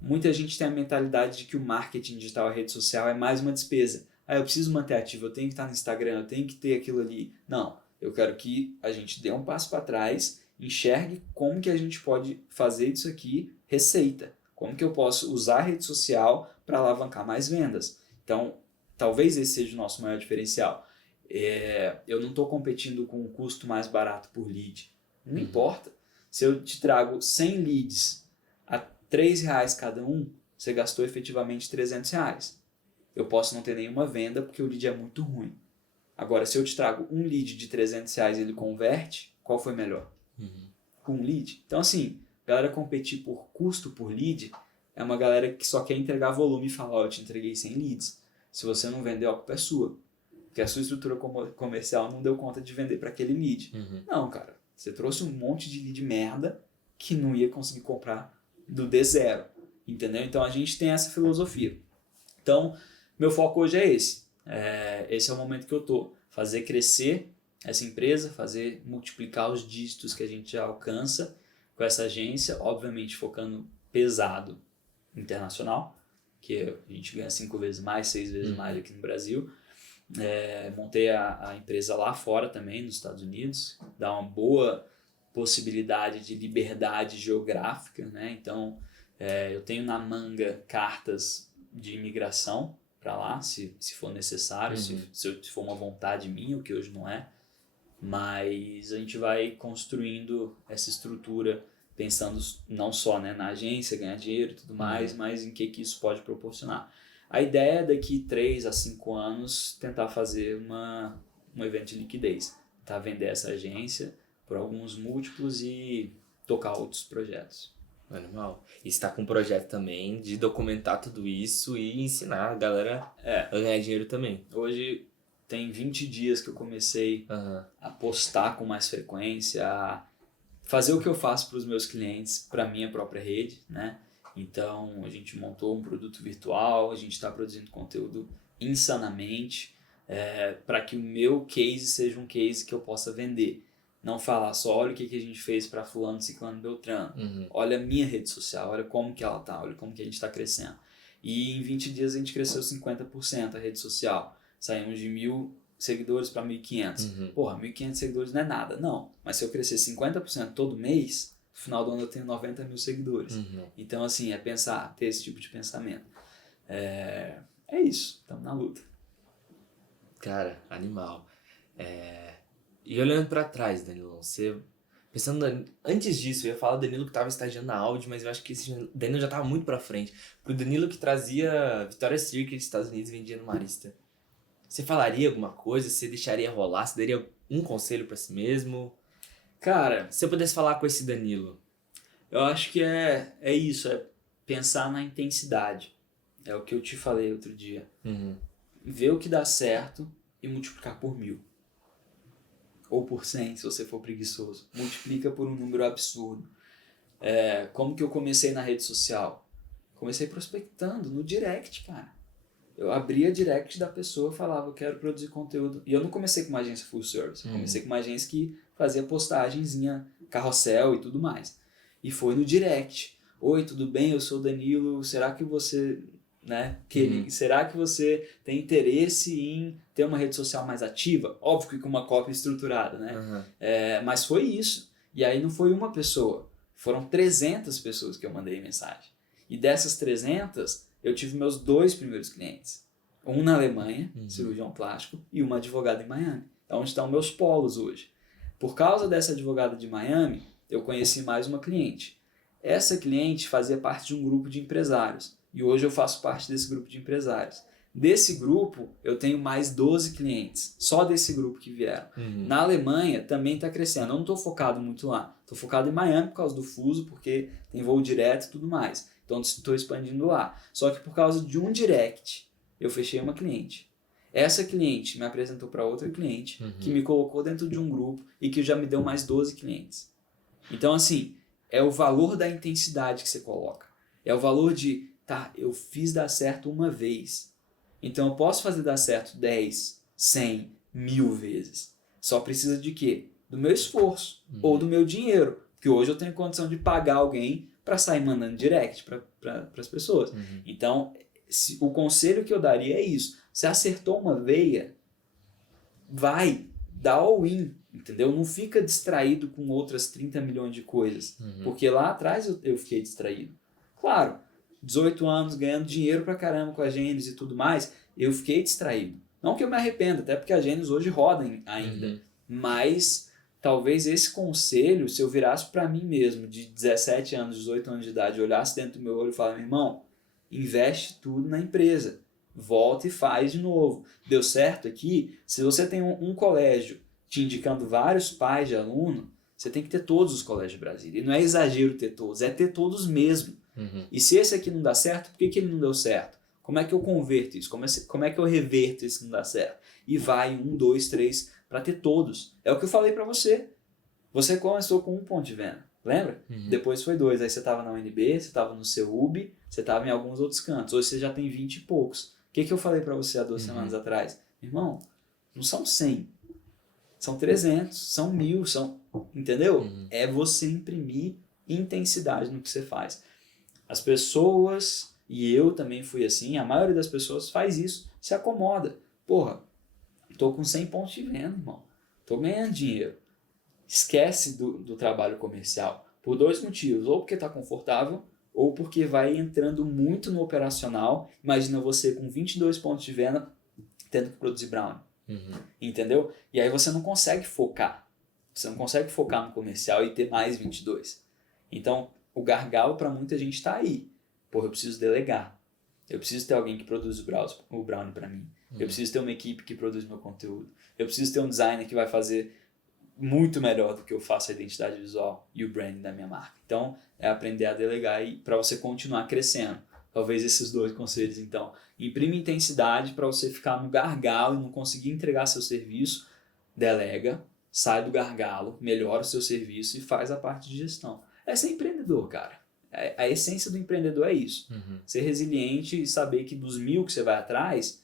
muita gente tem a mentalidade de que o marketing digital, a rede social, é mais uma despesa. Eu preciso manter ativo, eu tenho que estar no Instagram, eu tenho que ter aquilo ali. Não, eu quero que a gente dê um passo para trás, enxergue como que a gente pode fazer disso aqui receita. Como que eu posso usar a rede social para alavancar mais vendas. Então, talvez esse seja o nosso maior diferencial. Eu não estou competindo com um custo mais barato por lead. Não importa. Se eu te trago 100 leads a R$3 cada um, você gastou efetivamente R$300. Eu posso não ter nenhuma venda porque o lead é muito ruim. Agora, se eu te trago um lead de R$300 e ele converte, qual foi melhor? Com um lead? Então, assim, a galera competir por custo por lead é uma galera que só quer entregar volume e falar, eu te entreguei 100 leads. Se você não vendeu, a culpa é sua. Porque a sua estrutura comercial não deu conta de vender para aquele lead. Não, cara. Você trouxe um monte de lead merda que não ia conseguir comprar do D0. Entendeu? Então, a gente tem essa filosofia. Então, meu foco hoje é esse. Esse é o momento que eu estou. Fazer crescer essa empresa, fazer multiplicar os dígitos que a gente já alcança com essa agência, obviamente focando pesado internacional, que a gente ganha 5 vezes mais, 6 vezes mais aqui no Brasil. Montei a empresa lá fora também, nos Estados Unidos, dá uma boa possibilidade de liberdade geográfica, né? Então, eu tenho na manga cartas de imigração para lá, se for necessário, se for uma vontade minha, o que hoje não é, mas a gente vai construindo essa estrutura pensando não só, né, na agência, ganhar dinheiro e tudo mais, mas em que isso pode proporcionar. A ideia é daqui 3 a 5 anos tentar fazer um evento de liquidez, tentar vender essa agência por alguns múltiplos e tocar outros projetos. Animal. E você tá com um projeto também de documentar tudo isso e ensinar a galera a ganhar dinheiro também. Hoje tem 20 dias que eu comecei a postar com mais frequência, a fazer o que eu faço para os meus clientes, para a minha própria rede, né? Então, a gente montou um produto virtual, a gente está produzindo conteúdo insanamente para que o meu case seja um case que eu possa vender. Não falar só, olha o que a gente fez para fulano, ciclano, beltrano. Olha a minha rede social, olha como que ela tá, olha como que a gente está crescendo. E em 20 dias a gente cresceu 50% a rede social. Saímos de 1.000 seguidores para 1.500. Porra, 1.500 seguidores não é nada. Não, mas se eu crescer 50% todo mês, no final do ano eu tenho 90 mil seguidores. Então, assim, é pensar, ter esse tipo de pensamento. É isso, estamos na luta. Cara, animal. E olhando pra trás, Danilão, você Pensando antes disso, eu ia falar do Danilo que tava estagiando na Audi, mas eu acho que esse Danilo já tava muito pra frente. Pro Danilo que trazia Victoria's Secret dos Estados Unidos e vendia no Marista. Você falaria alguma coisa? Você deixaria rolar? Você daria um conselho pra si mesmo? Cara, Se eu pudesse falar com esse Danilo. eu acho que é isso, é pensar na intensidade. É o que eu te falei outro dia. Uhum. Ver o que dá certo e multiplicar por 1000. Ou por 100, se você for preguiçoso. Multiplica por um número absurdo. Como que eu comecei na rede social? Comecei prospectando no direct, cara. Eu abria direct da pessoa e falava, eu quero produzir conteúdo. E eu não comecei com uma agência full service. Eu comecei com uma agência que fazia postagenzinha, carrossel e tudo mais. E foi no direct. Oi, tudo bem? Eu sou o Danilo. Será que você... Será que você tem interesse em ter uma rede social mais ativa? Óbvio que com uma cópia estruturada, né? Uhum. Mas foi isso. E aí não foi uma pessoa. Foram 300 pessoas que eu mandei mensagem. E dessas 300, eu tive meus 2 primeiros clientes. Um na Alemanha, cirurgião plástico, e uma advogada em Miami. É onde estão meus polos hoje. Por causa dessa advogada de Miami, eu conheci mais uma cliente. Essa cliente fazia parte de um grupo de empresários. E hoje eu faço parte desse grupo de empresários. Desse grupo, eu tenho mais 12 clientes. Só desse grupo que vieram. Na Alemanha, também está crescendo. Eu não estou focado muito lá. Estou focado em Miami por causa do fuso, porque tem voo direto e tudo mais. Então, estou expandindo lá. Só que por causa de um direct, eu fechei uma cliente. Essa cliente me apresentou para outra cliente, que me colocou dentro de um grupo e que já me deu mais 12 clientes. Então, assim, é o valor da intensidade que você coloca. É o valor de, tá, eu fiz dar certo uma vez. Então, eu posso fazer dar certo 10, 100, 1000 vezes. Só precisa de quê? Do meu esforço ou do meu dinheiro. Porque hoje eu tenho condição de pagar alguém para sair mandando direct para as pessoas. Então, o conselho que eu daria é isso. Você acertou uma veia, vai, dá all-in, entendeu? Não fica distraído com outras 30 milhões de coisas. Porque lá atrás eu fiquei distraído. Claro, 18 anos ganhando dinheiro pra caramba com a Gênesis e tudo mais, eu fiquei distraído. Não que eu me arrependa, até porque a Gênesis hoje roda ainda. Mas talvez esse conselho, se eu virasse para mim mesmo, de 17 anos, 18 anos de idade, olhasse dentro do meu olho e falasse, meu irmão, investe tudo na empresa. Volta e faz de novo. Deu certo aqui? Se você tem um colégio te indicando vários pais de aluno, você tem que ter todos os colégios de Brasília. E não é exagero ter todos, é ter todos mesmo. E se esse aqui não dá certo, por que ele não deu certo? Como é que eu converto isso? Como é que eu reverto isso que não dá certo? E vai 1, 2, 3 para ter todos. É o que eu falei para você. Você começou com 1 ponto de venda, lembra? Depois foi 2. Aí você estava na UNB, você estava no CEUB, você estava em alguns outros cantos. Hoje você já tem 20 e poucos. O que eu falei para você há 2 semanas atrás? Irmão, não são 100. São 300, são 1000, são... Entendeu? É você imprimir intensidade no que você faz. As pessoas, e eu também fui assim, a maioria das pessoas faz isso, se acomoda. Porra, tô com 100 pontos de venda, irmão. Tô ganhando dinheiro. Esquece do trabalho comercial. Por 2 motivos. Ou porque tá confortável, ou porque vai entrando muito no operacional. Imagina você com 22 pontos de venda tendo que produzir brownie. Entendeu? E aí você não consegue focar. Você não consegue focar no comercial e ter mais 22. Então, o gargalo para muita gente está aí. Porra, eu preciso delegar. Eu preciso ter alguém que produz o brownie para mim. Eu preciso ter uma equipe que produz meu conteúdo. Eu preciso ter um designer que vai fazer muito melhor do que eu faço a identidade visual e o branding da minha marca. Então, é aprender a delegar para você continuar crescendo. Talvez esses 2 conselhos, então. Imprime intensidade para você ficar no gargalo e não conseguir entregar seu serviço. Delega, sai do gargalo, melhora o seu serviço e faz a parte de gestão. É ser empreendedor, cara. A essência do empreendedor é isso. Ser resiliente e saber que dos 1000 que você vai atrás,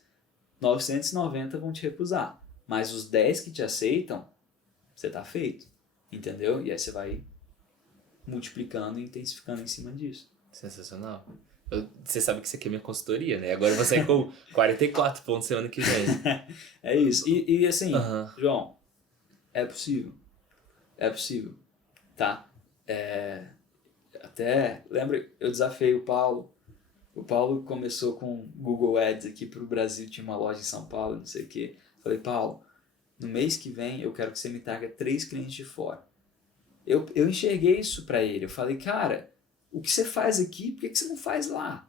990 vão te recusar. Mas os 10 que te aceitam, você tá feito. Entendeu? E aí você vai multiplicando e intensificando em cima disso. Sensacional. Você sabe que isso aqui é minha consultoria, né? Agora você é com 44 pontos semana que vem. É isso. E assim, João, é possível. É possível. Tá? Até, lembra, eu desafiei o Paulo. O Paulo começou com Google Ads aqui pro Brasil, tinha uma loja em São Paulo, não sei o quê. Falei, Paulo, no mês que vem eu quero que você me traga 3 clientes de fora. Eu enxerguei isso para ele. Eu falei, cara, o que você faz aqui, por que você não faz lá?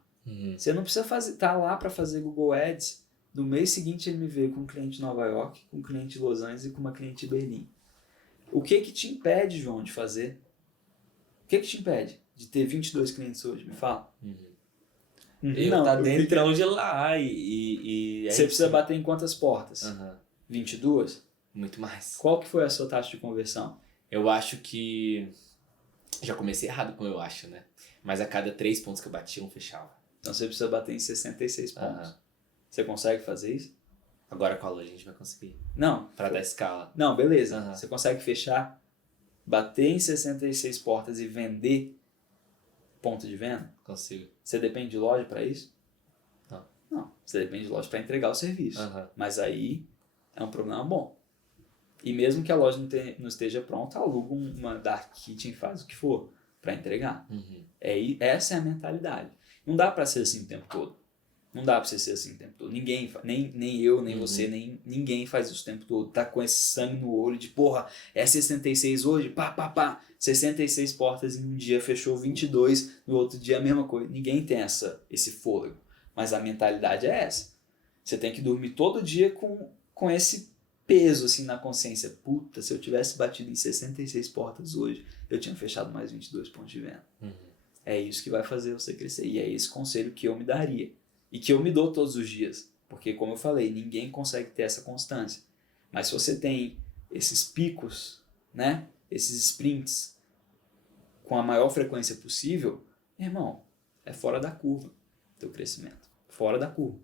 Você não precisa tá lá para fazer Google Ads. No mês seguinte ele me veio com um cliente de Nova York, com um cliente de Los Angeles e com uma cliente de Berlim. O que te impede, João, de fazer? O que te impede de ter 22 clientes hoje? Me fala. Eu tá dentro de lá e você precisa bater em quantas portas? 22? Muito mais. Qual que foi a sua taxa de conversão? Eu acho que... Já comecei errado com eu acho, né? Mas a cada 3 pontos que eu bati, um fechava. Então você precisa bater em 66 pontos. Você consegue fazer isso? Agora com a loja a gente vai conseguir. Não. Pra dar escala. Não, beleza. Você consegue fechar, bater em 66 portas e vender ponto de venda? Consigo. Você depende de loja para isso? Não. Não. Você depende de loja para entregar o serviço. Mas aí é um problema bom. E mesmo que a loja não esteja pronta, aluga uma dark kitchen e faz o que for para entregar. Essa é a mentalidade. Não dá para ser assim o tempo todo. Não dá pra você ser assim o tempo todo. Ninguém, nem eu, nem você, ninguém faz isso o tempo todo. Tá com esse sangue no olho de, porra, é 66 hoje? Pá. 66 portas em um dia, fechou 22, no outro dia a mesma coisa. Ninguém tem esse fôlego. Mas a mentalidade é essa. Você tem que dormir todo dia com esse peso assim na consciência. Puta, se eu tivesse batido em 66 portas hoje, eu tinha fechado mais 22 pontos de venda. É isso que vai fazer você crescer. E é esse conselho que eu me daria. E que eu me dou todos os dias. Porque, como eu falei, ninguém consegue ter essa constância. Mas se você tem esses picos, né? Esses sprints, com a maior frequência possível, irmão, é fora da curva teu crescimento. Fora da curva.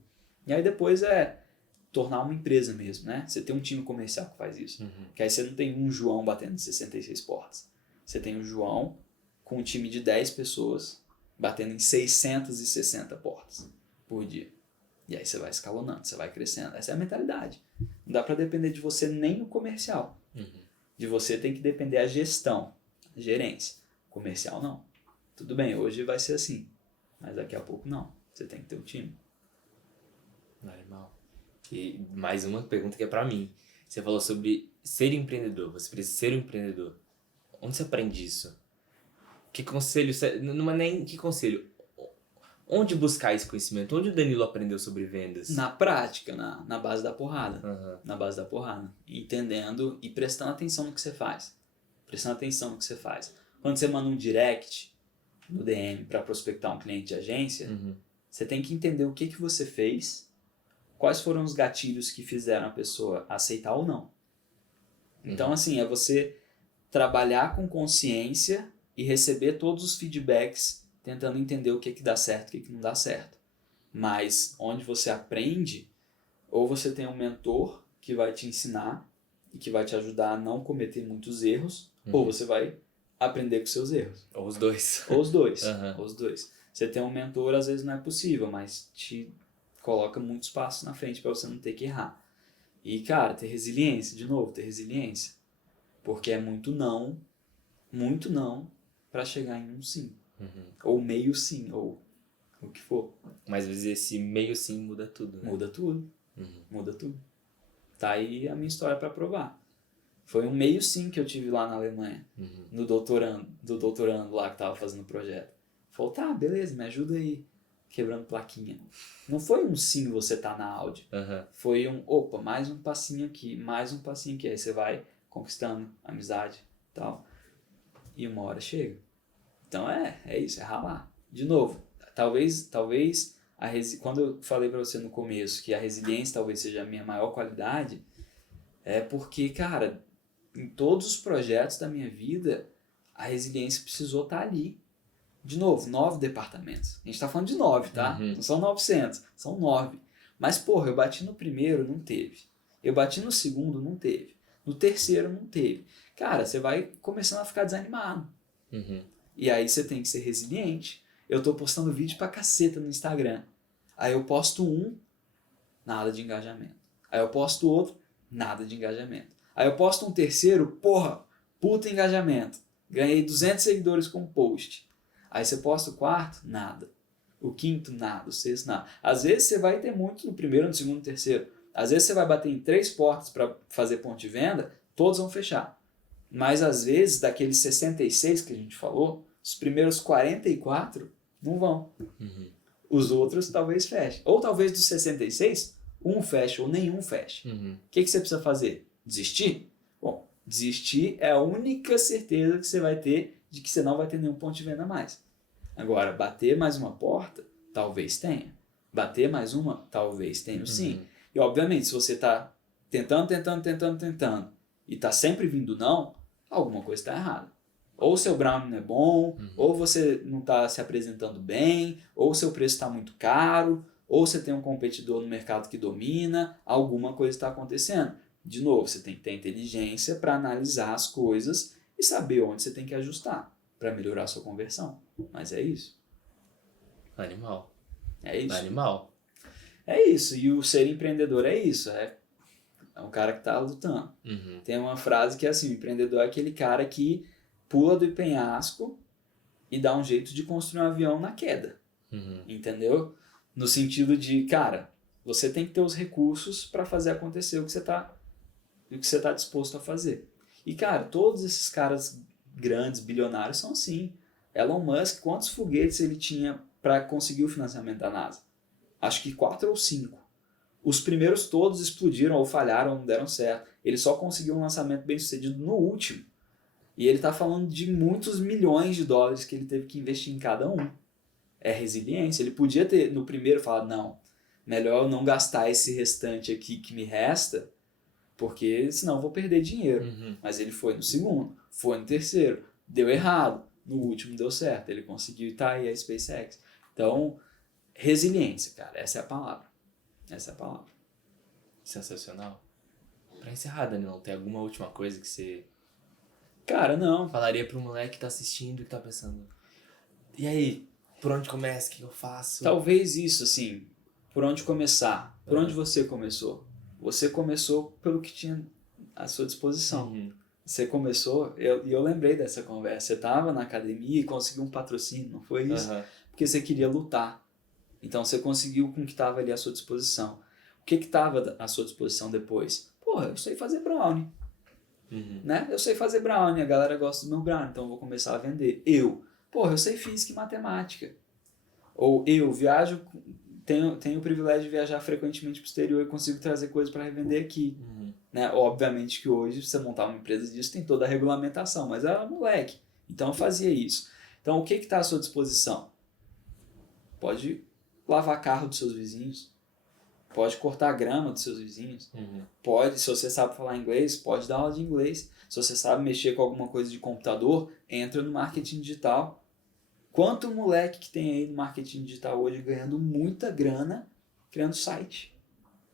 E aí depois é tornar uma empresa mesmo, né? Você tem um time comercial que faz isso. Que aí você não tem um João batendo 66 portas. Você tem um João com um time de 10 pessoas batendo em 660 portas por dia. E aí você vai escalonando, você vai crescendo. Essa é a mentalidade. Não dá para depender de você nem no comercial. De você tem que depender a gestão, a gerência. Comercial não. Tudo bem, hoje vai ser assim. Mas daqui a pouco não. Você tem que ter um time. Normal. E mais uma pergunta que é pra mim. Você falou sobre ser empreendedor. Você precisa ser um empreendedor. Onde você aprende isso? Que conselho... Não é nem que conselho... Onde buscar esse conhecimento? Onde o Danilo aprendeu sobre vendas? Na prática, na base da porrada. Na base da porrada. Entendendo e prestando atenção no que você faz. Prestando atenção no que você faz. Quando você manda um direct no DM para prospectar um cliente de agência, você tem que entender o que você fez, quais foram os gatilhos que fizeram a pessoa aceitar ou não. Então, assim, é você trabalhar com consciência e receber todos os feedbacks tentando entender o que dá certo e o que não dá certo. Mas onde você aprende, ou você tem um mentor que vai te ensinar e que vai te ajudar a não cometer muitos erros, ou você vai aprender com seus erros. Ou os dois. Ou os dois. Ou os dois. Você ter um mentor às vezes não é possível, mas te coloca muitos passos na frente para você não ter que errar. E, cara, ter resiliência, de novo, ter resiliência. Porque é muito não para chegar em um sim. Ou meio sim, ou o que for. Mas às vezes esse meio sim muda tudo, né? Muda tudo. Muda tudo. Tá aí a minha história para provar. Foi um meio sim que eu tive lá na Alemanha. No doutorando lá que tava fazendo o projeto. Falou, tá, beleza, me ajuda aí. Quebrando plaquinha. Não foi um sim você tá na áudio. Foi opa, mais um passinho aqui, mais um passinho aqui. Aí você vai conquistando amizade e tal. E uma hora chega. Então é isso, é ralar. De novo, talvez quando eu falei pra você no começo que a resiliência talvez seja a minha maior qualidade, é porque, cara, em todos os projetos da minha vida, a resiliência precisou estar ali. De novo, 9 departamentos. A gente tá falando de 9, tá? Não são 900, são 9. Mas, porra, eu bati no primeiro, não teve. Eu bati no segundo, não teve. No terceiro, não teve. Cara, você vai começando a ficar desanimado. E aí você tem que ser resiliente. Eu tô postando vídeo pra caceta no Instagram. Aí eu posto um, nada de engajamento. Aí eu posto outro, nada de engajamento. Aí eu posto um terceiro, porra, puta engajamento. Ganhei 200 seguidores com post. Aí você posta o quarto, nada. O quinto, nada. O sexto, nada. Às vezes você vai ter muito no primeiro, no segundo, no terceiro. Às vezes você vai bater em 3 portas para fazer ponto de venda, todos vão fechar. Mas às vezes, daqueles 66 que a gente falou, os primeiros 44 não vão. Uhum. Os outros talvez fechem. Ou talvez dos 66, um feche ou nenhum feche. Uhum. O que você precisa fazer? Desistir? Bom, desistir é a única certeza que você vai ter de que você não vai ter nenhum ponto de venda mais. Agora, bater mais uma porta, talvez tenha. Bater mais uma, talvez tenha sim. E obviamente, se você está tentando e está sempre vindo não, alguma coisa está errada. Ou seu brownie não é bom, ou você não está se apresentando bem, ou seu preço está muito caro, ou você tem um competidor no mercado que domina, alguma coisa está acontecendo. De novo, você tem que ter inteligência para analisar as coisas e saber onde você tem que ajustar para melhorar a sua conversão. Mas é isso. Animal. É isso. Animal. É isso. E o ser empreendedor é isso. É um cara que está lutando. Uhum. Tem uma frase que é assim, o empreendedor é aquele cara que pula do penhasco e dá um jeito de construir um avião na queda. Uhum. Entendeu? No sentido de, cara, você tem que ter os recursos para fazer acontecer o que você tá disposto a fazer. E, cara, todos esses caras grandes, bilionários, são assim. Elon Musk, quantos foguetes ele tinha para conseguir o financiamento da NASA? Acho que 4 ou 5. Os primeiros todos explodiram ou falharam, não deram certo. Ele só conseguiu um lançamento bem sucedido no último. E ele está falando de muitos milhões de dólares que ele teve que investir em cada um. É resiliência. Ele podia ter, no primeiro, falado, não, melhor eu não gastar esse restante aqui que me resta, porque senão eu vou perder dinheiro. Uhum. Mas ele foi no segundo, foi no terceiro, deu errado. No último deu certo, ele conseguiu e tá aí a SpaceX. Então, resiliência, cara, essa é a palavra. Essa é a palavra. Sensacional. Pra encerrar, Danilão, tem alguma última coisa que você Cara, não. falaria pro moleque que tá assistindo e que tá pensando, e aí, por onde começa? O que eu faço? Talvez isso, assim, por onde começar? Por onde você começou? Você começou pelo que tinha à sua disposição. Uhum. Você começou, e eu lembrei dessa conversa, você estava na academia e conseguiu um patrocínio, não foi isso? Uhum. Porque você queria lutar. Então você conseguiu com o que estava ali à sua disposição. O que estava à sua disposição depois? Porra, eu sei fazer brownie. Uhum. Né? Eu sei fazer brownie, a galera gosta do meu brownie, então eu vou começar a vender. Porra, eu sei física e matemática. Ou eu viajo, tenho o privilégio de viajar frequentemente para o exterior e consigo trazer coisas para revender aqui. Uhum. Né? Obviamente que hoje, se você montar uma empresa disso, tem toda a regulamentação, mas eu era moleque, então eu fazia isso. Então, o que está à sua disposição? Pode lavar carro dos seus vizinhos, pode cortar a grama dos seus vizinhos, Uhum. pode, se você sabe falar inglês, pode dar aula de inglês. Se você sabe mexer com alguma coisa de computador, entra no marketing digital. Quanto moleque que tem aí no marketing digital hoje ganhando muita grana criando site?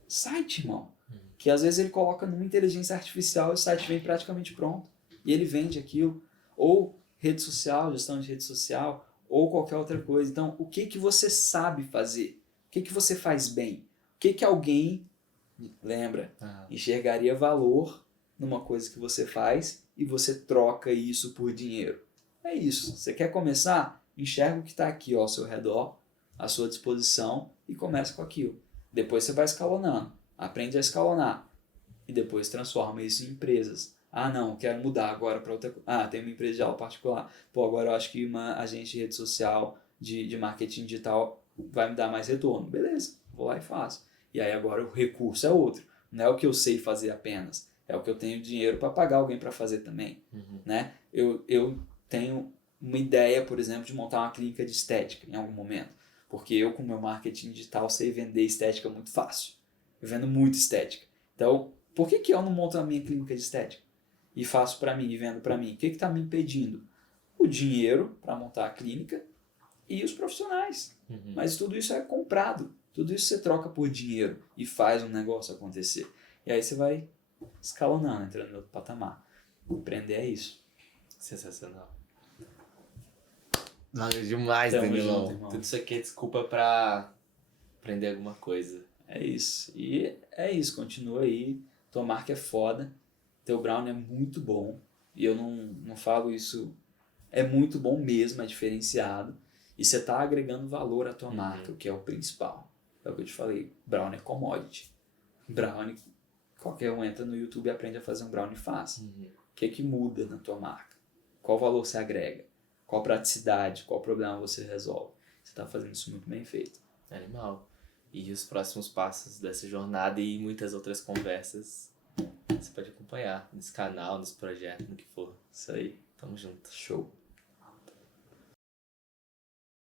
Site, irmão. Que às vezes ele coloca numa inteligência artificial e o site vem praticamente pronto. E ele vende aquilo. Ou rede social, gestão de rede social, ou qualquer outra coisa. Então, o que você sabe fazer? O que você faz bem? O que alguém, lembra, enxergaria valor numa coisa que você faz e você troca isso por dinheiro? É isso. Você quer começar? Enxerga o que está aqui ao seu redor, à sua disposição e começa com aquilo. Depois você vai escalonando. Aprende a escalonar. E depois transforma isso em empresas. Ah, não, quero mudar agora para outra coisa. Ah, tem uma empresa de aula particular. Pô, agora eu acho que uma agente de rede social, de marketing digital, vai me dar mais retorno. Beleza, vou lá e faço. E aí agora o recurso é outro. Não é o que eu sei fazer apenas. É o que eu tenho dinheiro para pagar alguém para fazer também. Uhum. Né? Eu tenho uma ideia, por exemplo, de montar uma clínica de estética em algum momento. Porque eu, com meu marketing digital, sei vender estética muito fácil. Eu vendo muito estética. Então, por que eu não monto a minha clínica de estética? E faço para mim, e vendo para mim? O que está me impedindo? O dinheiro para montar a clínica e os profissionais. Uhum. Mas tudo isso é comprado. Tudo isso você troca por dinheiro e faz um negócio acontecer. E aí você vai escalonando, entrando no outro patamar. Empreender é isso. Sensacional. Valeu demais, Tamo Danilão. junto, irmão. Tudo isso aqui é desculpa pra aprender alguma coisa. É isso. E é isso. Continua aí. Tua marca é foda. Teu brownie é muito bom. E eu não falo isso... É muito bom mesmo, é diferenciado. E você tá agregando valor à tua marca, o que é o principal. É o que eu te falei. Brownie é commodity. Brownie... Qualquer um entra no YouTube e aprende a fazer um brownie fácil. O que muda na tua marca? Qual valor você agrega? Qual praticidade? Qual problema você resolve? Você está fazendo isso muito bem feito. Animal. E os próximos passos dessa jornada e muitas outras conversas você pode acompanhar nesse canal, nesse projeto, no que for. Isso aí. Tamo junto. Show.